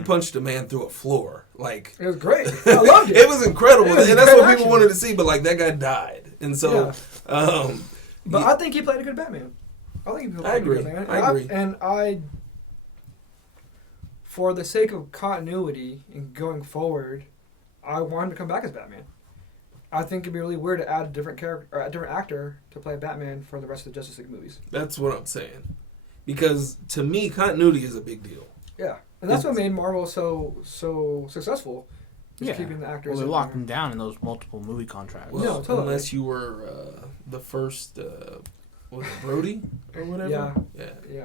punched a man through a floor, like It was great. I loved it. it was incredible, It was and that's great what action. people wanted to see. But like that guy died, and so But yeah. I think he played a good Batman. I think he played I a good agree. Batman. I agree. And I, for the sake of continuity and going forward, I want him to come back as Batman. I think it'd be really weird to add a different character or a different actor to play Batman for the rest of the Justice League movies. that's what I'm saying. Because to me, continuity is a big deal. Yeah, and that's what It's- made Marvel so successful. Is Yeah. keeping the actors. Well, they in locked there. him down in those multiple movie contracts. Well, No, totally. unless you were the first, was it Brody or whatever? Yeah. yeah. Yeah.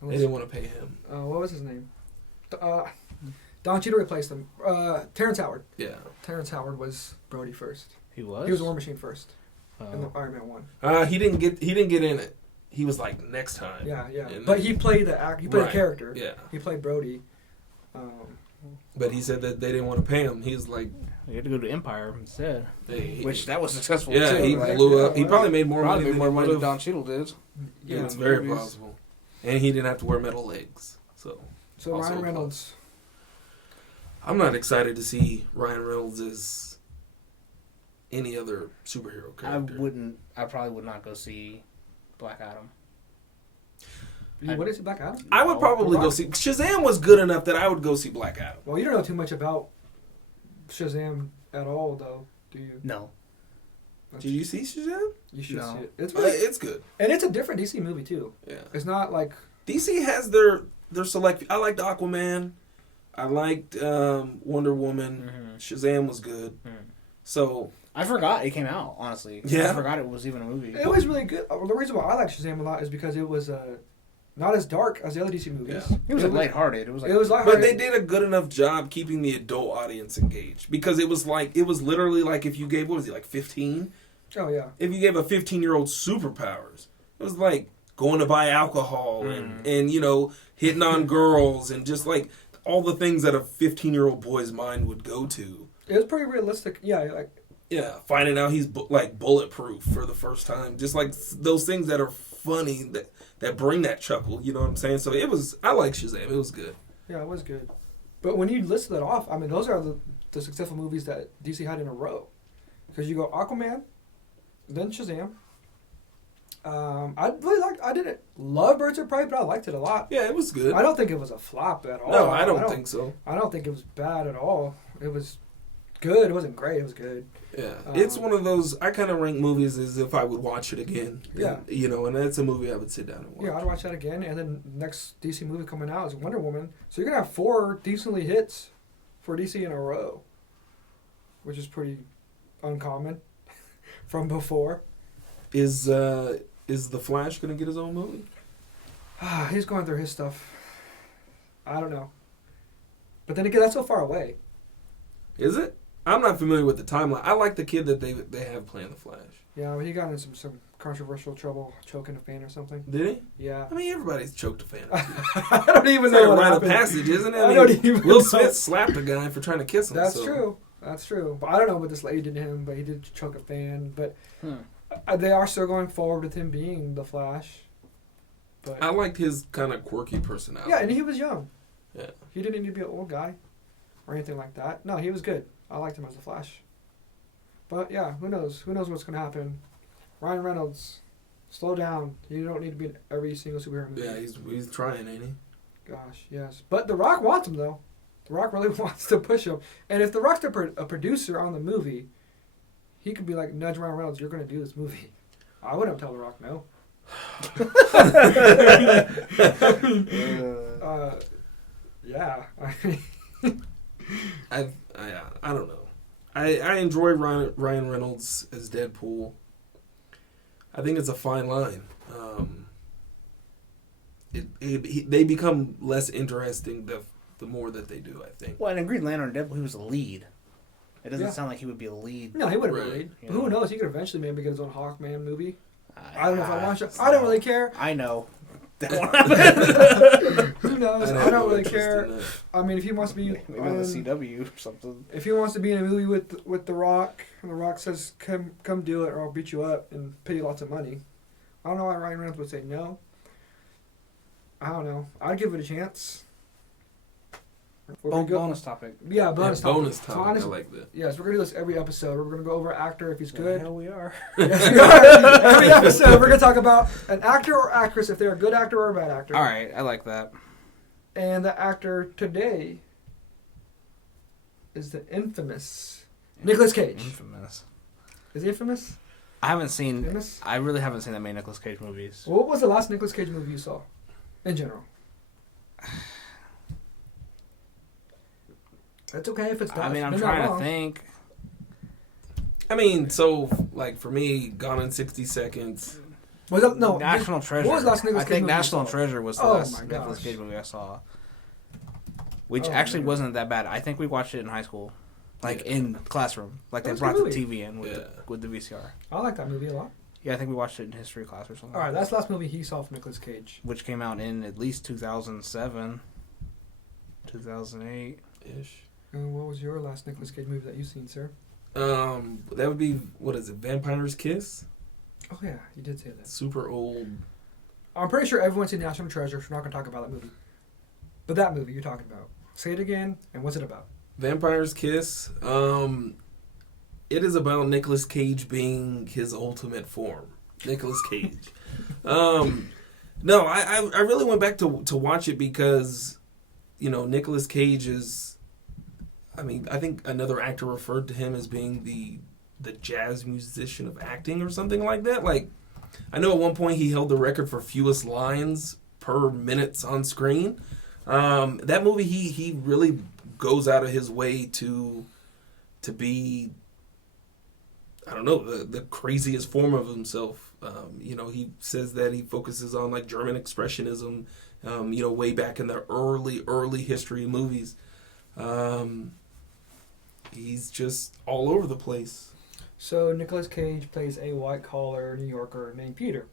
They didn't want to pay him. What was his name? Don Cheadle replaced him. Terrence Howard. Yeah. Terrence Howard was Brody first. He was. He was War Machine first in the Oh. Iron Man 1. He didn't get in it. He was like next time. Yeah. And But then- he played the act. He played Right. a character. Yeah. He played Brody. But he said that they didn't want to pay him. He was like, He had to go to Empire instead, hey, which that was successful yeah, too. he like, blew up. yeah, He probably made more probably money made more than money he than would have. Don Cheadle did. Yeah, it's in very movies. plausible. And he didn't have to wear metal legs. So So Also Ryan a Reynolds. I'm not excited to see Ryan Reynolds as any other superhero character. I probably would not go see Black Adam. What is it, Black Adam? I would probably go see Shazam was good enough that I would go see Black Adam. Well, you don't know too much about Shazam at all, though, do you? No. Did you see Shazam? You should No. see it. It's really, It's good. and it's a different DC movie too. Yeah. It's not like DC has their select. I liked Aquaman. I liked Wonder Woman. Mhm. Shazam was good. Mhm. So I forgot it came out. Honestly, Yeah. I forgot it was even a movie. it was really good. The reason why I like Shazam a lot is because it was not as dark as the other DC movies. Yeah. It was like lighthearted. It was like but they did a good enough job keeping the adult audience engaged because it was literally like if you gave, what was he, like 15? Oh yeah. If you gave a 15-year-old superpowers, it was like going to buy alcohol and you know, hitting on girls and just like all the things that a 15-year-old boy's mind would go to. It was pretty realistic. Yeah, like Yeah, finding out he's like bulletproof for the first time, just like those things that are funny that bring that chuckle. You know what I'm saying? So I like Shazam. It was good. yeah, it was good. But when you listed it off, I mean, those are the successful movies that DC had in a row. Because you go Aquaman, then Shazam. I didn't love Birds of Prey, but I liked it a lot. Yeah, it was good. I don't think it was a flop at all. No, I don't think so. I don't think it was bad at all. It was good. It wasn't great. It was good. Yeah, it's one of those. I kind of rank movies as if I would watch it again. Yeah. And, you know, and that's a movie I would sit down and watch. Yeah, I'd watch that again. And then next DC movie coming out is Wonder Woman. So you're gonna have 4 decently hits for DC in a row, which is pretty uncommon from before. Is the Flash gonna get his own movie? He's going through his stuff. I don't know. But then again, that's so far away. Is it? I'm not familiar with the timeline. I like the kid that they have playing the Flash. Yeah, but he got in some controversial trouble choking a fan or something. Did he? Yeah. I mean, everybody's choked a fan. I don't even It's know like a what rite of happened. passage, isn't it? I don't even Will know. Smith slapped a guy for trying to kiss him. That's so. true. That's true. But I don't know what this lady did to him, but he did choke a fan. But Hmm. they are still going forward with him being the Flash. But I liked his kind of quirky personality. yeah, and he was young. Yeah. He didn't need to be an old guy or anything like that. No, he was good. I liked him as the Flash. But yeah, who knows? Who knows what's going to happen? Ryan Reynolds, slow down. You don't need to be in every single superhero movie. Yeah, he's trying, ain't he? Gosh, yes. But The Rock wants him, though. The Rock really wants to push him. And if The Rock's a producer on the movie, he could be like, nudge Ryan Reynolds, you're going to do this movie. I wouldn't tell The Rock no. Yeah. I don't know. I enjoy Ryan Reynolds as Deadpool. I think it's a fine line. They become less interesting the more that they do, I think. Well, and in Green Lantern, Deadpool, he was a lead. It doesn't Yeah. sound like he would be a lead. No, he wouldn't Right. really. Yeah. But who knows? He could eventually maybe get his own Hawkman movie. I don't know if I watch it. it's I don't not- really care. I know. That won't happen. Who knows? have I don't no really interest care. in that. I mean, if he wants to be Maybe on the CW or something. if he wants to be in a movie with The Rock, and The Rock says, come do it, or I'll beat you up and pay you lots of money. I don't know why Ryan Reynolds would say no. I don't know. I'd give it a chance. We're gonna go- Bonus topic. Yeah, bonus topic. Bonus So topic. honest- I like that. Yes, we're gonna do this every episode. We're gonna go over an actor if he's good. Hell, we are. Yes, we are. Every episode, we're gonna talk about an actor or actress, if they're a good actor or a bad actor. All right, I like that. And the actor today is the infamous Nicolas Cage. Infamous. Is he infamous? I haven't seen. Famous? I really haven't seen that many Nicolas Cage movies. What was the last Nicolas Cage movie you saw? In general. It's okay if it's not. I mean, I'm It's not trying to wrong. think. I mean, so like for me, Gone in 60 Seconds. Was it, no. National Treasure. What was the last Nicolas I Cage think movie you National saw? Treasure was the Oh last my Nicolas gosh. Cage movie I saw. Which Oh, actually man. wasn't that bad. I think we watched it in high school. Like Yeah. in classroom. Like That they was a brought good the movie. TV in with, Yeah. with the VCR. I like that movie a lot. Yeah, I think we watched it in history class or something. All right, that's the last movie he saw from Nicolas Cage. Which came out in at least 2007, 2008. Ish. And what was your last Nicolas Cage movie that you've seen, sir? That would be, what is it, Vampire's Kiss? Oh yeah, you did say that. Super old. I'm pretty sure everyone's seen National Treasure, so we're not gonna talk about that movie. But that movie you're talking about. Say it again, and what's it about? Vampire's Kiss. It is about Nicolas Cage being his ultimate form. Nicolas Cage. No, I really went back to watch it because, you know, Nicolas Cage is. I mean, I think another actor referred to him as being the jazz musician of acting or something like that. Like, I know at one point he held the record for fewest lines per minutes on screen. That movie, he really goes out of his way to be, I don't know, the craziest form of himself. You know, he says that he focuses on like German expressionism, you know, way back in the early history of movies. He's just all over the place. So Nicolas Cage plays a white-collar New Yorker named Peter.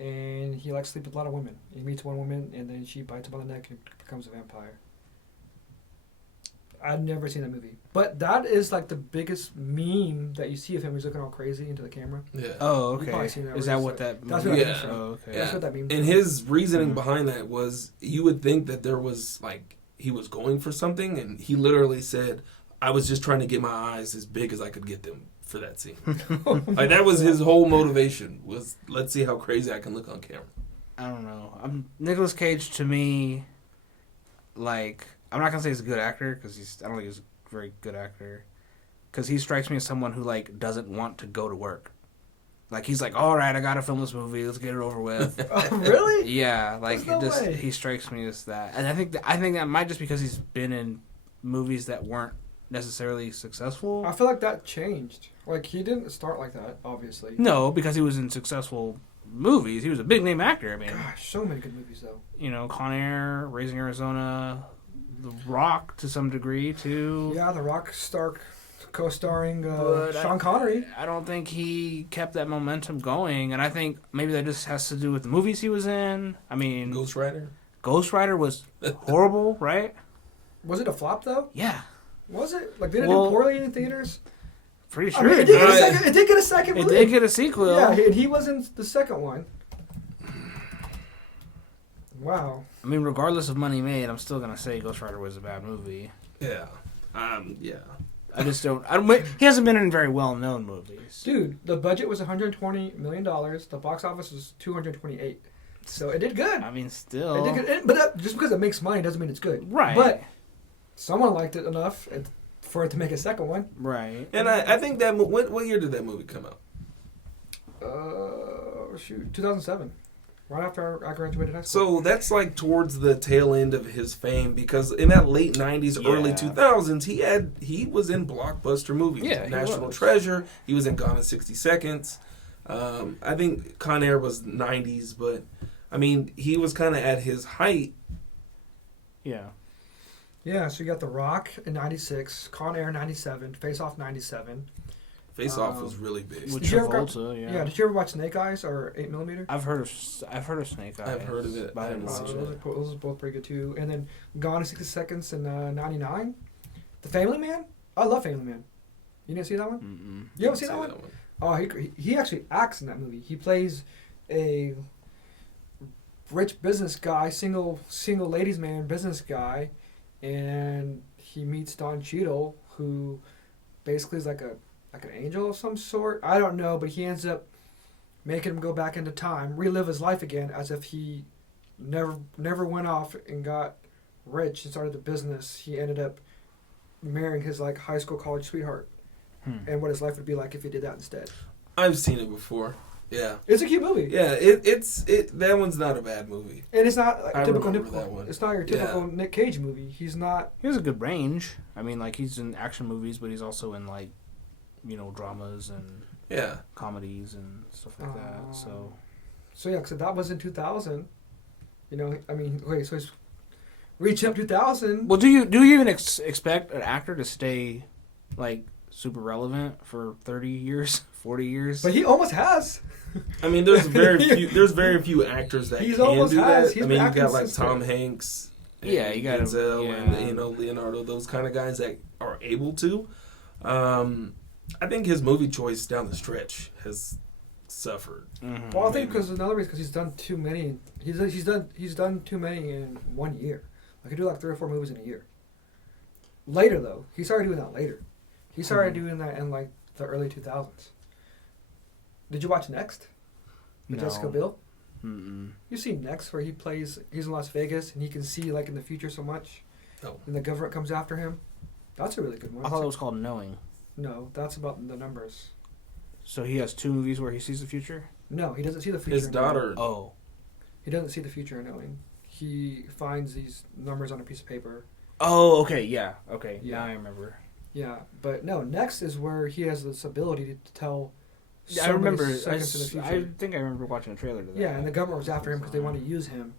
And he likes to sleep with a lot of women. He meets one woman, and then she bites him on the neck and becomes a vampire. I've never seen that movie. But that is like the biggest meme that you see of him. He's looking all crazy into the camera. Yeah. Oh, You've okay. probably seen that Is where that he's what like- that that's movie what that is? means. Oh, okay. That's what that means. And his reasoning Mhm. behind that was, you would think that there was like he was going for something, and he literally said, "I was just trying to get my eyes as big as I could get them for that scene." Like that was his whole motivation, was let's see how crazy I can look on camera. I don't know. Nicolas Cage to me, like, I'm not gonna say he's a good actor because I don't think he's a very good actor. Because he strikes me as someone who like doesn't want to go to work. Like he's like, all right, I gotta film this movie. Let's get it over with. Oh, really? Yeah, like There's no way. he strikes me as that, and I think that might just because he's been in movies that weren't necessarily successful. I feel like that changed. Like, he didn't start like that, obviously. No, because he was in successful movies. He was a big name actor. I mean, Gosh, so many good movies, though. you know, Con Air, Raising Arizona, The Rock to some degree too. Yeah, The Rock Stark co-starring But Sean Connery. I don't think he kept that momentum going, and I think maybe that just has to do with the movies he was in. I mean, Ghost Rider. Ghost Rider was horrible, right? Was it a flop, though? Yeah, Was it? Like, did it Well, do poorly in theaters? pretty I sure mean, it did. it did get a second It release. did get a sequel. Yeah, and he was in the second one. Wow. I mean, regardless of money made, I'm still gonna say Ghost Rider was a bad movie. Yeah. Yeah. I just don't. He hasn't been in very well-known movies. Dude, the budget was $120 million. The box office was $228. So it did good. I mean, It still. did good. But just because it makes money doesn't mean it's good. Right. But someone liked it enough for it to make a second one. Right. And I think that what year did that movie come out? 2007. Right after I graduated high school. So that's like towards the tail end of his fame, because in that late '90s, early Yeah. 2000s, he was in blockbuster movies. Yeah, he National was. Treasure. He was in Gone in 60 Seconds. I think Con Air was '90s, but I mean he was kind of at his height. Yeah. Yeah, so you got The Rock in 96, Con Air 97, Face Off 97. Face Off was really big. With Did you ever Travolta, yeah. Did you ever watch Snake Eyes or 8mm? I've heard of Snake Eyes. I've heard of it. but I I haven't haven't watched watched it. Those are both pretty good too. And then Gone in 60 Seconds in 99. The Family Man? I love Family Man. You didn't see that one? Mm-mm. You ever seen that one? Oh, he actually acts in that movie. He plays a rich business guy, single ladies man business guy, and he meets Don Cheadle, who basically is like an angel of some sort. I don't know, but he ends up making him go back into time, relive his life again, as if he never went off and got rich and started the business. He ended up marrying his like high school college sweetheart, and what his life would be like if he did that instead. I've seen it before. Yeah. It's a cute movie. Yeah, it's that one's not a bad movie. And it's not like I typical remember that one. It's not your typical Nick Cage movie. He's not. He has a good range. I mean, like, he's in action movies, but he's also in, like, you know, dramas and Yeah. comedies and stuff like that. So yeah, because that was in 2000. You know, I mean, wait, so he's reaching up 2000. well, do you even expect an actor to stay, like, super relevant for 30 years, 40 years? But he almost has. I mean, there's very few actors that He's can almost do has. that. He's I mean, you been got like consistent. Tom Hanks, and Yeah, you got Denzel, yeah. and Leonardo, those kind of guys that are able to. I think his movie choice down the stretch has suffered. Mm-hmm. Well, I think because another reason because he's done too many. He's done too many in 1 year. Like he do like 3 or 4 movies in a year. Later though, he started doing that later. He started doing that in like the early 2000s. Did you watch Next? With No. Jessica Biel? Mm-mm. You see Next where he's in Las Vegas and he can see like in the future so much. No. And the government comes after him. That's a really good one. I thought it was called Knowing. No, that's about the numbers. So he has 2 movies where he sees the future? No, he doesn't see the future. His in Knowing. daughter. Oh. He doesn't see the future in Knowing. He finds these numbers on a piece of paper. Oh, okay, yeah. Okay, Yeah. now I remember. Yeah, but no, Next is where he has this ability to tell. I remember. Many seconds in the future. I think I remember watching a trailer to that. Yeah, and the government was after him because they wanted to use him,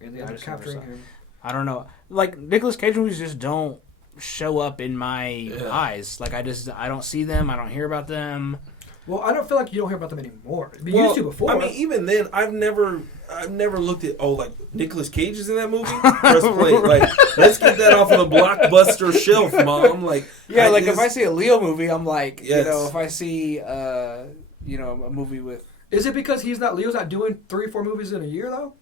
and they I ended up just never capturing saw- him. I don't know. Like, Nicolas Cage movies just don't show up in my eyes. Like, I don't see them. I don't hear about them. Well, I don't feel like you don't hear about them anymore. We Well, used to before. I mean, even then, I've never looked at like Nicolas Cage is in that movie. Press play. Like, let's get that off of the blockbuster shelf, Mom. Like, Yeah, like if I see a Leo movie, I'm like, Yes. you know, if I see, you know, a movie with. Is it because Leo's not doing 3 or 4 movies in a year though?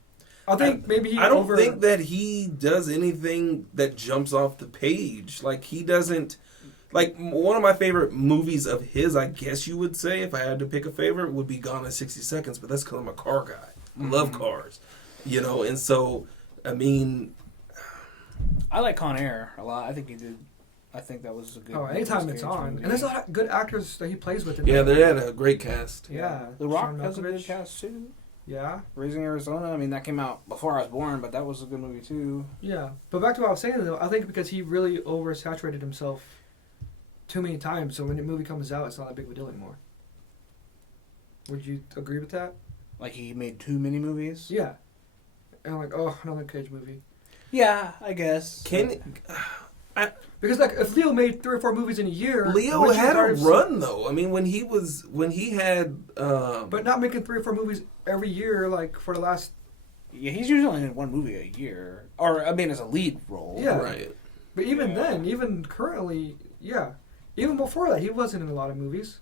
I think maybe he. I don't think that he does anything that jumps off the page. Like, he doesn't. Like, one of my favorite movies of his, I guess you would say, if I had to pick a favorite, would be Gone in 60 Seconds, but that's because I'm a car guy. I love cars. You know, and so, I mean... I like Con Air a lot. I think he did. I think that was a good. Oh, anytime Nicolas it's Cage on, movie. and there's a lot of good actors that he plays with. In Yeah, there. they had a great cast. Yeah, The Rock Sean has a good Malkovich. cast too. Yeah. Raising Arizona. I mean, that came out before I was born, but that was a good movie too. Yeah. But back to what I was saying though, I think because he really oversaturated himself too many times, so when the movie comes out, it's not that big of a deal anymore. Would you agree with that? Like he made too many movies. Yeah. And like, oh, another Cage movie. Yeah, I guess. Because like, if Leo made 3 or 4 movies in a year, Leo wouldn't you had a start- run though. I mean, when he had, but not making 3 or 4 movies every year, like for the last. Yeah, he's usually in one movie a year, or I mean, as a lead role. Yeah. right. But even then, even currently, yeah, even before that, he wasn't in a lot of movies.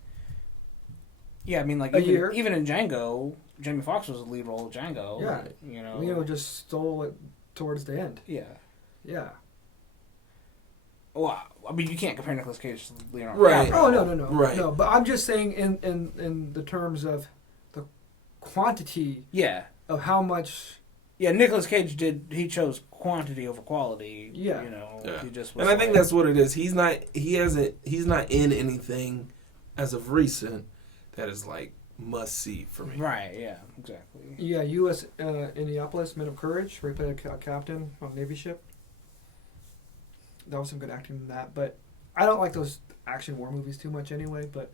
Yeah, I mean, like A year. even in Django, Jamie Foxx was the lead role of Django. Yeah. You know. Leo just stole it towards the end. Yeah. Yeah. Well, I mean, you can't compare Nicolas Cage to Leonardo. Right. DiCaprio. Oh no. Right. No, but I'm just saying in the terms of the quantity Yeah. of how much. Yeah, Nicolas Cage he chose quantity over quality. Yeah. You know, Yeah. he just was And I think like- that's what it is. He's not in anything as of recent that is like must see for me. Right, yeah, exactly. Yeah, U.S. Indianapolis Men of Courage, where he played a captain on a Navy ship. That was some good acting in that, but I don't like those action war movies too much anyway. But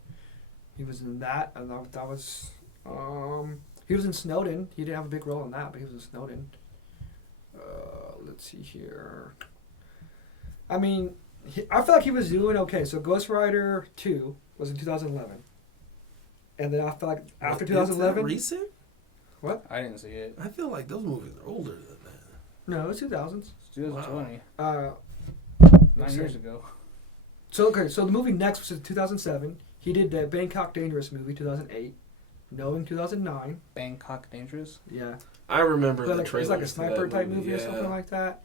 he was in that, and that was. He was in Snowden. He didn't have a big role in that, but he was in Snowden. Let's see here. I mean, I feel like he was doing okay. So Ghost Rider 2 was in 2011. And then I feel like after Is that 2011... recent? I didn't see it. I feel like those movies are older than that. No, it was 2000s. It's 2020. 9 sorry. years ago. So the movie next was in 2007. He did the Bangkok Dangerous movie, 2008. No in 2009. Bangkok Dangerous. Yeah. I remember But the it's trailer. like a sniper type movie or something like that.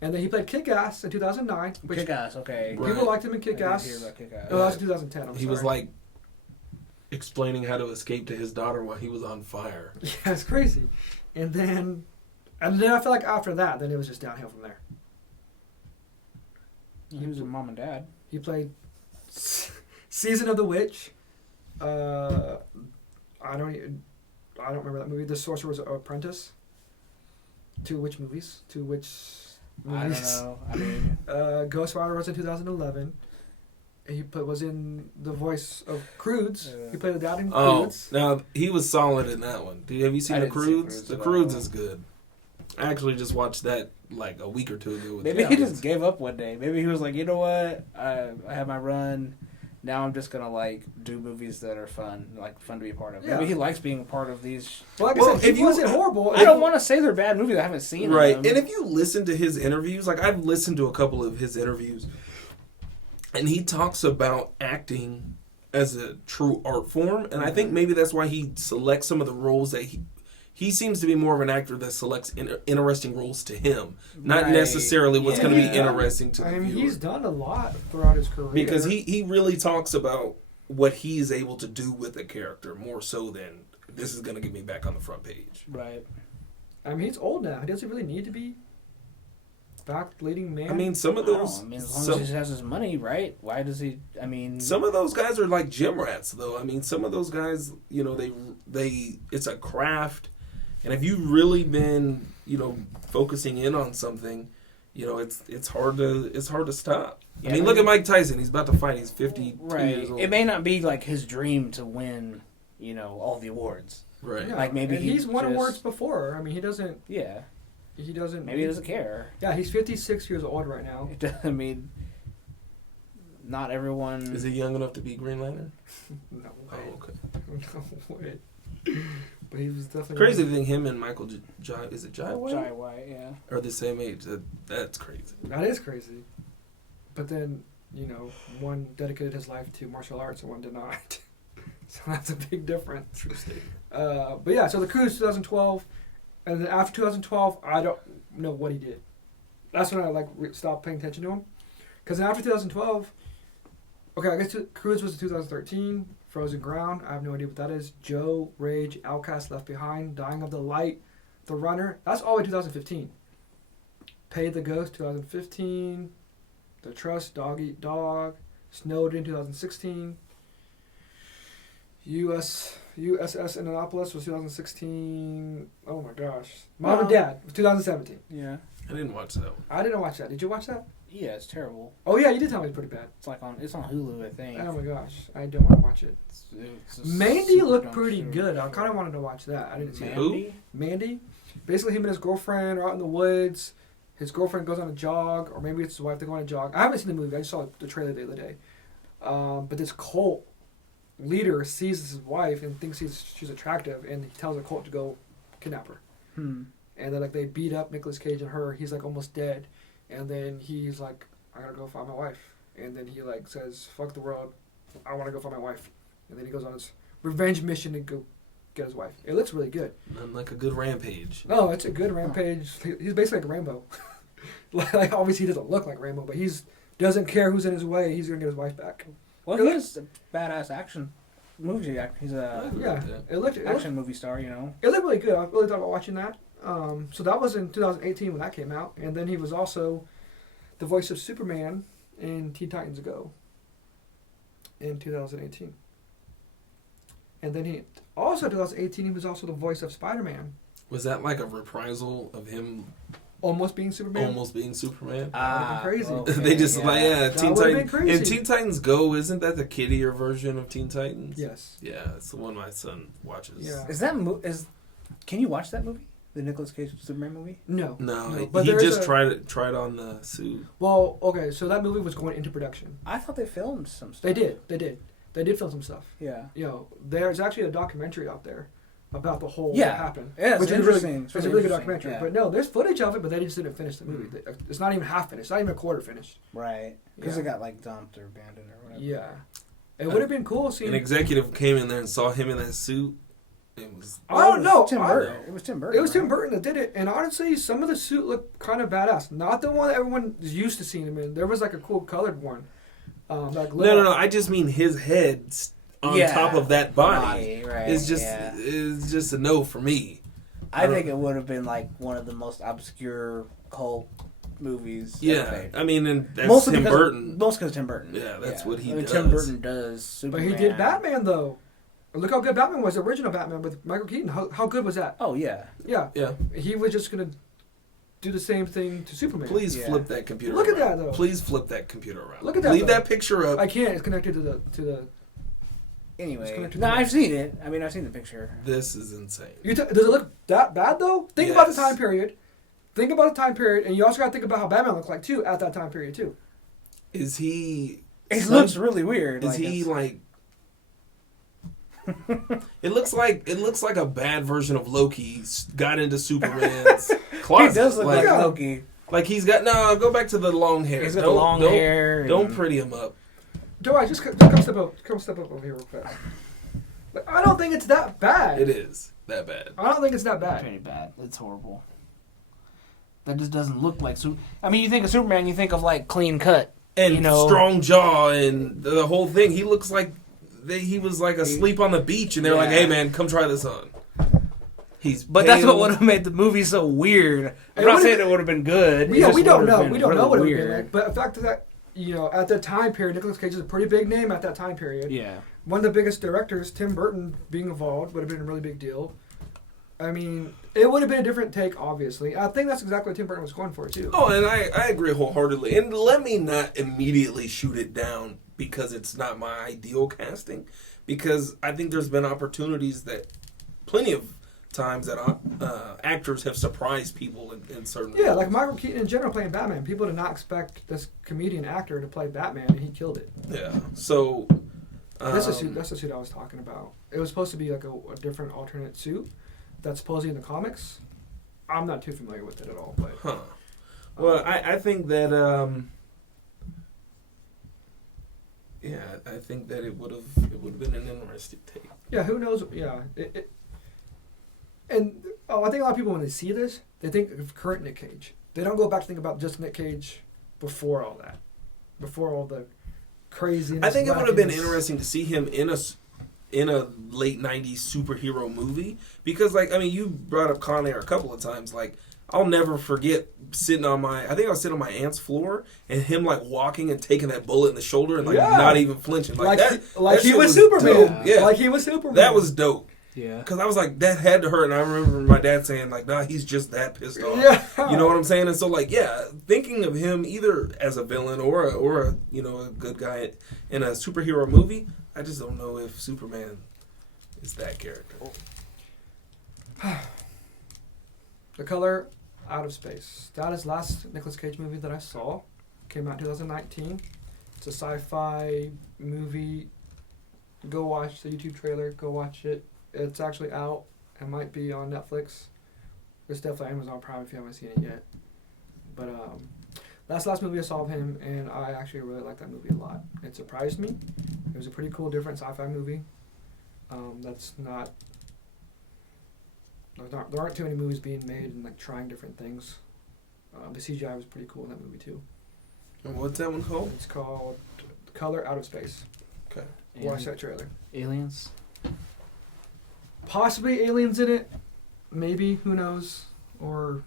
And then he played Kick-Ass in 2009. Which Kick-Ass, okay. Right. people liked him in I did Kick-Ass. hear about Kick-Ass. Oh, that was 2010. I'm He was sorry. like explaining how to escape to his daughter while he was on fire. Yeah, it's crazy. And then I feel like after that, then it was just downhill from there. He was with Mom and Dad. He played Season of the Witch. I don't remember that movie. The Sorcerer's Apprentice. 2 witch movies. 2 witch movies. I don't know. I mean, Ghost Rider was in 2011. He was in the voice of Croods. Yeah. He played the dad in Oh, Croods. now he was solid in that one. Have you seen I The didn't see Croods? Croods The at Croods all. is good. I actually just watched that like a week or 2 ago. With maybe the he kids. just gave up one day. Maybe he was like, you know what? I have my run. Now I'm just gonna like do movies that are fun to be a part of. Yeah. Maybe he likes being a part of these. Well, like Well, I said, if he you- wasn't horrible. I don't want to say they're bad movies. I haven't seen Right, them. and if you listen to his interviews, like I've listened to a couple of his interviews, and he talks about acting as a true art form, and I think maybe that's why he selects some of the roles that he seems to be more of an actor that selects interesting roles to him, not Right, necessarily what's going to be yeah. interesting to the I mean, viewer. he's done a lot throughout his career. Because he really talks about what he is able to do with a character more so than this is going to get me back on the front page. right. I mean, he's old now. He doesn't really need to be back leading man. I mean, some of I don't know. those, I mean, as long some, as he has his money, right? Why does he? I mean, some of those guys are like gym rats, though. I mean, some of those guys, you know, they it's a craft, and if you've really been, you know, focusing in on something, you know, it's hard to stop. Yeah, I mean, look at Mike Tyson. He's about to fight. He's 52 right. years old. It may not be like his dream to win, all the awards. Right. Yeah. like, maybe and he he's won just- awards before. I mean, he doesn't. Yeah, maybe he doesn't care. Yeah, he's 56 years old right now. It does, I mean, not everyone. Is he young enough to be Green Lantern? No Oh, way. okay. No way. But he was definitely Crazy thing, him and Michael is it Jai White? Jai White, yeah. Are the same age. That's crazy. That is crazy. But then, one dedicated his life to martial arts and one did not. So that's a big difference. True statement. But yeah, so the Cruise 2012, and then after 2012, I don't know what he did. That's when I stopped paying attention to him. Because after 2012, okay, I guess Cruise was in 2013. Frozen Ground, I have no idea what that is. Joe, Rage, Outcast, Left Behind, Dying of the Light, The Runner. That's all in 2015. Pay the Ghost 2015. The Trust, Dog Eat Dog. Snowden 2016. U.S. USS Indianapolis was 2016. Oh my gosh. Mom and Dad was 2017. Yeah. I didn't watch that one. I didn't watch that. Did you watch that? Yeah, it's terrible. Oh yeah, you did tell me it's pretty bad. It's on Hulu, I think. Oh my gosh, I don't want to watch it. It's a Mandy super looked dumb pretty show. good. I kind of wanted to watch that. I didn't see it. Mandy? Mandy, basically him and his girlfriend are out in the woods. His girlfriend goes on a jog, or maybe it's his wife. They go on a jog. I haven't seen the movie. I just saw the trailer the other day. But this cult leader sees his wife and thinks she's attractive, and he tells the cult to go kidnap her. Hmm. And then like they beat up Nicolas Cage and her. He's like almost dead, and then he's like, I gotta go find my wife. And then he like says, "Fuck the world, I want to go find my wife." And then he goes on his revenge mission to go get his wife. It looks really good. Nothing like a good rampage. No, it's a good rampage. He's basically like a Rambo. Like obviously he doesn't look like Rambo, but he's doesn't care who's in his way. He's gonna get his wife back. Well, he is a badass action movie actor. He's a Yeah, it looked movie star, you know. It looked really good. I really thought about watching that. So that was in 2018 when that came out, and then he was also the voice of Superman in Teen Titans Go in 2018. And then he also 2018 he was also the voice of Spider-Man, Was that like a reprisal of him almost being Superman. almost being Superman? Crazy. Okay, They just That Teen would've been Titans. crazy. And Teen Titans Go, isn't that the kiddier version of Teen Titans? Yes. Yeah, it's the one my son watches. Yeah. Is that Can you watch that movie? The Nicolas Cage Superman movie? No. No, But he there's just a- tried on the suit. Well, okay, so that movie was going into production. I thought they filmed some stuff. They did film some stuff. Yeah. You know, there's actually a documentary out there about the whole Yeah. what happened. Yeah, it's which is interesting. It's a really good documentary. Yeah. But no, there's footage of it, but they just didn't finish the movie. It's not even half finished. It's not even a quarter finished. Right. Because Yeah. it got like dumped or abandoned or whatever. Yeah. It would have been cool An seeing. executive came in there and saw him in that suit. It was I don't know. Tim Burton. It was Tim Burton. It was Tim right? Burton that did it, and honestly, some of the suit looked kind of badass. Not the one that everyone is used to seeing him in. There was like a cool colored one. Like no. I just mean his head on Yeah. top of that body. Right. It's just yeah. it's just a no for me. I think it would have been like one of the most obscure cult movies. ever Yeah, made. I mean, and that's Mostly Tim because Burton. Most because Tim Burton. Yeah, that's what he I mean, does. Tim Burton does But Superman. he did Batman though. Look how good Batman was. The original Batman with Michael Keaton. How good was that? Oh yeah. Yeah. Yeah, He was just gonna do the same thing to Superman. please Yeah. flip that computer. Look at around. that, though. Please flip that computer around. Look at that, Leave though. that picture up. I can't. It's connected to the. It's Anyway, connected no, to I've seen it. I mean, I've seen the picture. This is insane. Does it look that bad though? Think about the Yes. time period. Think about the time period, and you also got to think about how Batman looked like too at that time period too. Is he? It looks really weird. Is he like? It looks like a bad version of Loki got into Superman's closet. He does look like Yeah. Loki. Like he's got no. Go back to the long hair. He's got the long hair. Don't and- pretty him up. Joe, I just come step up over here real fast. Like, I don't think it's that bad. It is that bad. I don't think it's that bad. Pretty bad. It's horrible. That just doesn't look like Super. I mean, you think of Superman, you think of like clean cut. And You know- strong jaw and the whole thing. He looks like he was like asleep on the beach, and they're like, Yeah. "Hey man, come try this on." But that's what pale. would have made the movie so weird. I'm It not would've saying been- it would have been good. It Yeah, just we don't would have know. been We don't know really what it would have been weird. like. But the fact that at that time period, Nicolas Cage is a pretty big name at that time period. Yeah. One of the biggest directors, Tim Burton, being involved would have been a really big deal. I mean, it would have been a different take, obviously. I think that's exactly what Tim Burton was going for, too. Oh, and I agree wholeheartedly. And let me not immediately shoot it down because it's not my ideal casting. Because I think there's been opportunities that plenty of times that actors have surprised people in certain Yeah, roles. like Michael Keaton in general playing Batman. People did not expect this comedian actor to play Batman, and he killed it. Yeah. So That's the suit I was talking about. It was supposed to be like a different alternate suit that's supposedly in the comics. I'm not too familiar with it at all, but Huh. Well, I think that I think that it would have been an interesting take. yeah, who knows? Yeah, and I think a lot of people when they see this, they think of current Nick Cage. They don't go back to think about just Nick Cage before all that, before all the craziness. I think it would have been wackiness. interesting to see him in a late '90s superhero movie because, like, I mean, you brought up Con Air a couple of times. Like, I'll never forget sitting on my, I think I was sitting on my aunt's floor and him like walking and taking that bullet in the shoulder and like not even flinching. Like that he shit was Superman. dope. Yeah. Like he was Superman. That was dope. Yeah. Because I was like, that had to hurt. And I remember my dad saying like, nah, he's just that pissed off. Yeah. You know what I'm saying? And so like, yeah, thinking of him either as a villain or a you know, a good guy in a superhero movie, I just don't know if Superman is that character. The Color Out of Space. That is last Nicolas Cage movie that I saw. Came out in 2019. It's a sci-fi movie. Go watch the YouTube trailer. Go watch it. It's actually out. It might be on Netflix. It's definitely Amazon Prime if you haven't seen it yet. But that's the last movie I saw of him, and I actually really liked that movie a lot. It surprised me. It was a pretty cool, different sci-fi movie. That's not... There aren't too many movies being made and like trying different things. The CGI was pretty cool in that movie too. And what's that one called? It's called The Color Out of Space. Okay. Watch that trailer. Aliens? Possibly aliens in it. Maybe, who knows? Or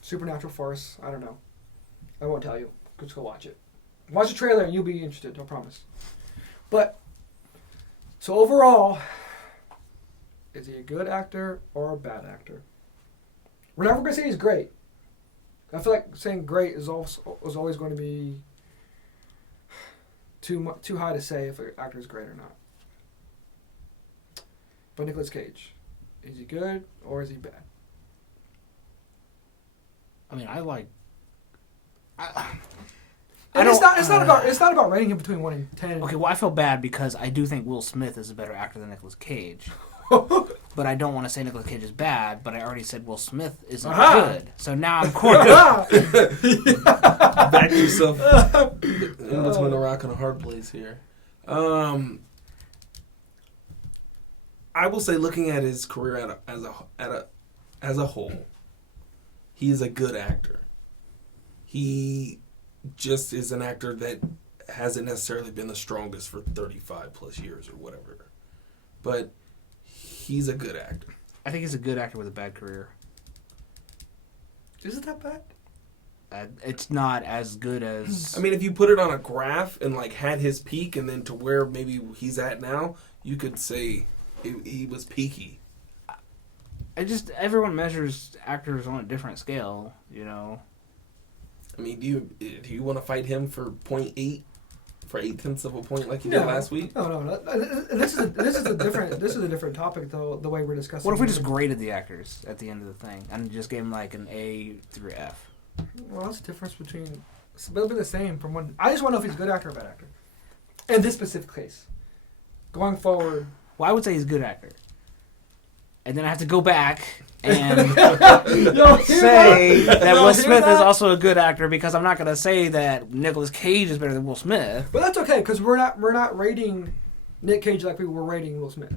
supernatural force. I don't know. I won't tell you. Just go watch it. Watch the trailer and you'll be interested, I promise. But, so overall, is he a good actor or a bad actor? We're never going to say he's great. I feel like saying great is always going to be too high to say if an actor is great or not. But Nicolas Cage, is he good or is he bad? I mean, I like... It's not about rating him between 1 and 10. Okay, well, I feel bad because I do think Will Smith is a better actor than Nicolas Cage. But I don't want to say Nicolas Cage is bad, but I already said Will Smith isn't good. So now I'm cornered. Back yourself in between a rock and a hard place here. I will say, looking at his career as a whole, he is a good actor. He just is an actor that hasn't necessarily been the strongest for 35 plus years or whatever. But he's a good actor. I think he's a good actor with a bad career. Is it that bad? It's not as good as... I mean, if you put it on a graph and like had his peak and then to where maybe he's at now, you could say he was peaky. Everyone measures actors on a different scale, you know. I mean, do you want to fight him for 0.8, for 0.8 of a point like you did last week? No. This is a different topic though. The way we're discussing. What if we just graded the actors at the end of the thing and just gave them like an A through F? Well, that's the difference between. They'll be the same from one. I just want to know if he's a good actor or a bad actor. In this specific case, going forward. Well, I would say he's a good actor. And then I have to go back and say that Will Smith is also a good actor because I'm not going to say that Nicolas Cage is better than Will Smith. But that's okay because we're not rating Nick Cage like we were rating Will Smith.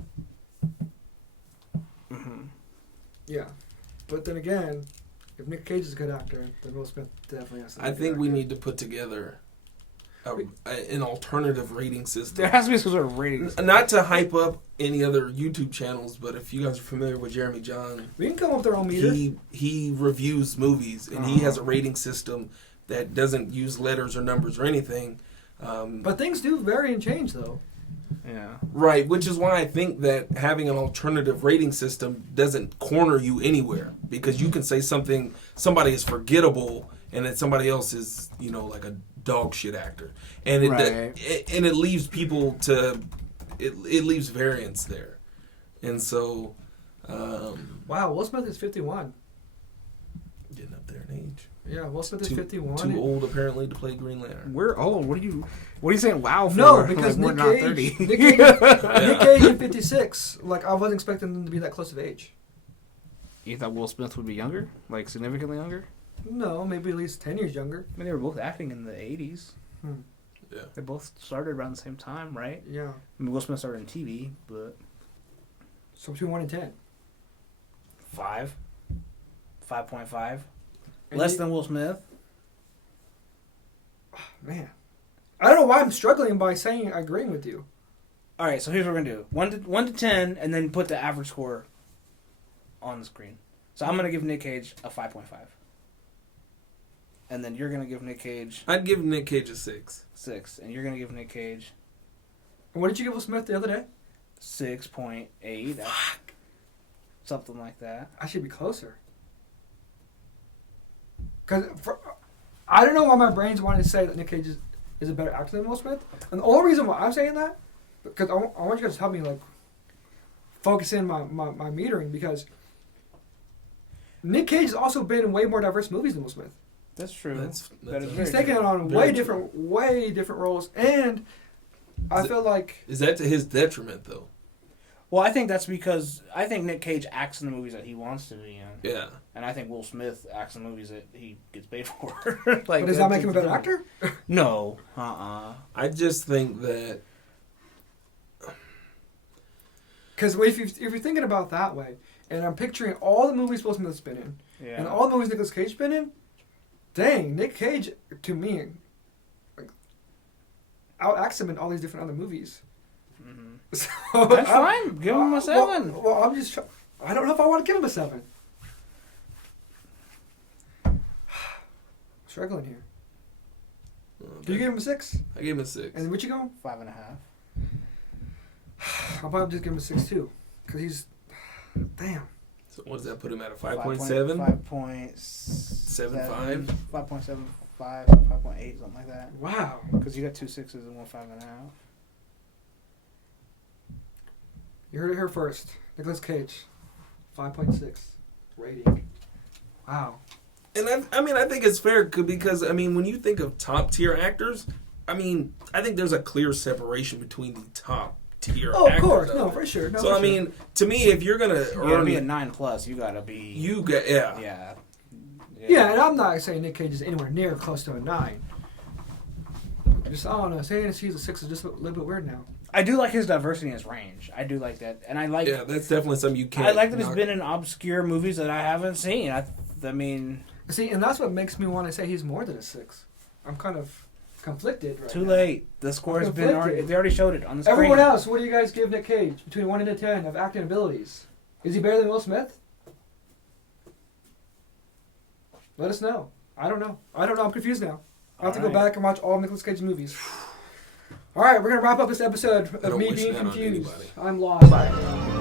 Mm-hmm. Yeah, but then again, if Nick Cage is a good actor, then Will Smith definitely has to be I think we need to put together an alternative rating system. There has to be some sort of rating system. Not to hype up any other YouTube channels, but if you guys are familiar with Jeremy John, we can come up with our own meter. He reviews movies, and he has a rating system that doesn't use letters or numbers or anything. But things do vary and change, though. Yeah. Right, which is why I think that having an alternative rating system doesn't corner you anywhere, because you can say somebody is forgettable, and then somebody else is, like a dog shit actor, and it leaves people to it leaves variance there, and so wow, Will Smith is 51, getting up there in age. Yeah, Will Smith is 51. Too old apparently to play Green Lantern. We're old. What are you saying? Wow, for? No, because like, Nick we're Cage, not 30. Nick Cage is 56. Like I wasn't expecting them to be that close of age. You thought Will Smith would be younger, like significantly younger? No, maybe at least 10 years younger. I mean, they were both acting in the 80s. Yeah. They both started around the same time, right? Yeah. I mean, Will Smith started in TV, but... So between 1 and 10. 5. 5.5. Less than Will Smith. Man. I don't know why I'm struggling by saying agreeing with you. All right, so here's what we're going to do. 1 to 10, and then put the average score on the screen. So I'm gonna give Nick Cage a 5.5. And then you're gonna give Nick Cage I'd give Nick Cage a 6. 6, and you're gonna give Nick Cage What did you give Will Smith the other day? 6.8. Something like that. I should be closer. Because I don't know why my brain's wanting to say that Nick Cage is a better actor than Will Smith. And the only reason why I'm saying that, because I want you guys to help me like focus in my metering, because Nick Cage has also been in way more diverse movies than Will Smith. That's true. That is very He's taken true. it on Very way different roles, and I feel like Is that to his detriment, though? Well, I think that's because I think Nick Cage acts in the movies that he wants to be in. Yeah. And I think Will Smith acts in the movies that he gets paid for. but does that make him a better actor? No. I just think that... Because if you're thinking about it that way, and I'm picturing all the movies Will Smith's been in, Yeah. and all the movies Nicolas Cage's been in, dang, Nick Cage, to me, like, outacts him in all these different other movies. Mm-hmm. So, That's fine. Give him a 7. Well, I'm just... I don't know if I want to give him a 7. Struggling here. Okay. Do you give him a 6? I gave him a 6. And what you go? 5.5. I'll probably just give him a 6 too. Because he's... Damn. So what does that put him at? A 5.7? 5.7? 5.75. 5.75, 5.8, something like that. Wow. Because you got 2 6s and 1 5.5. You heard it here first. Nicolas Cage. 5.6 rating. Wow. And I think it's fair because, when you think of top tier actors, I think there's a clear separation between the top tier Oh, actors. of course. No, for sure. No, So, for sure. to me, if you're going to You gotta earn... be a 9+. You gotta be... Yeah. Yeah, and I'm not saying Nick Cage is anywhere near close to a 9. Just, I don't know. Saying he's a 6 is just a little bit weird now. I do like his diversity and his range. I do like that. And I like... Yeah, that's definitely something you can't... I like that he's knock. been in obscure movies that I haven't seen. I mean... See, and that's what makes me want to say he's more than a 6. I'm kind of conflicted right Too now. late. The score's been already... Conflicted. They already showed it on the screen. Everyone else, what do you guys give Nick Cage between 1 and 10 of acting abilities? Is he better than Will Smith? Let us know. I don't know. I'm confused now. I have to go Alright. back and watch all of Nicolas Cage's movies. All right, we're going to wrap up this episode I of don't me wish being that on confused. anybody. I'm lost. Bye.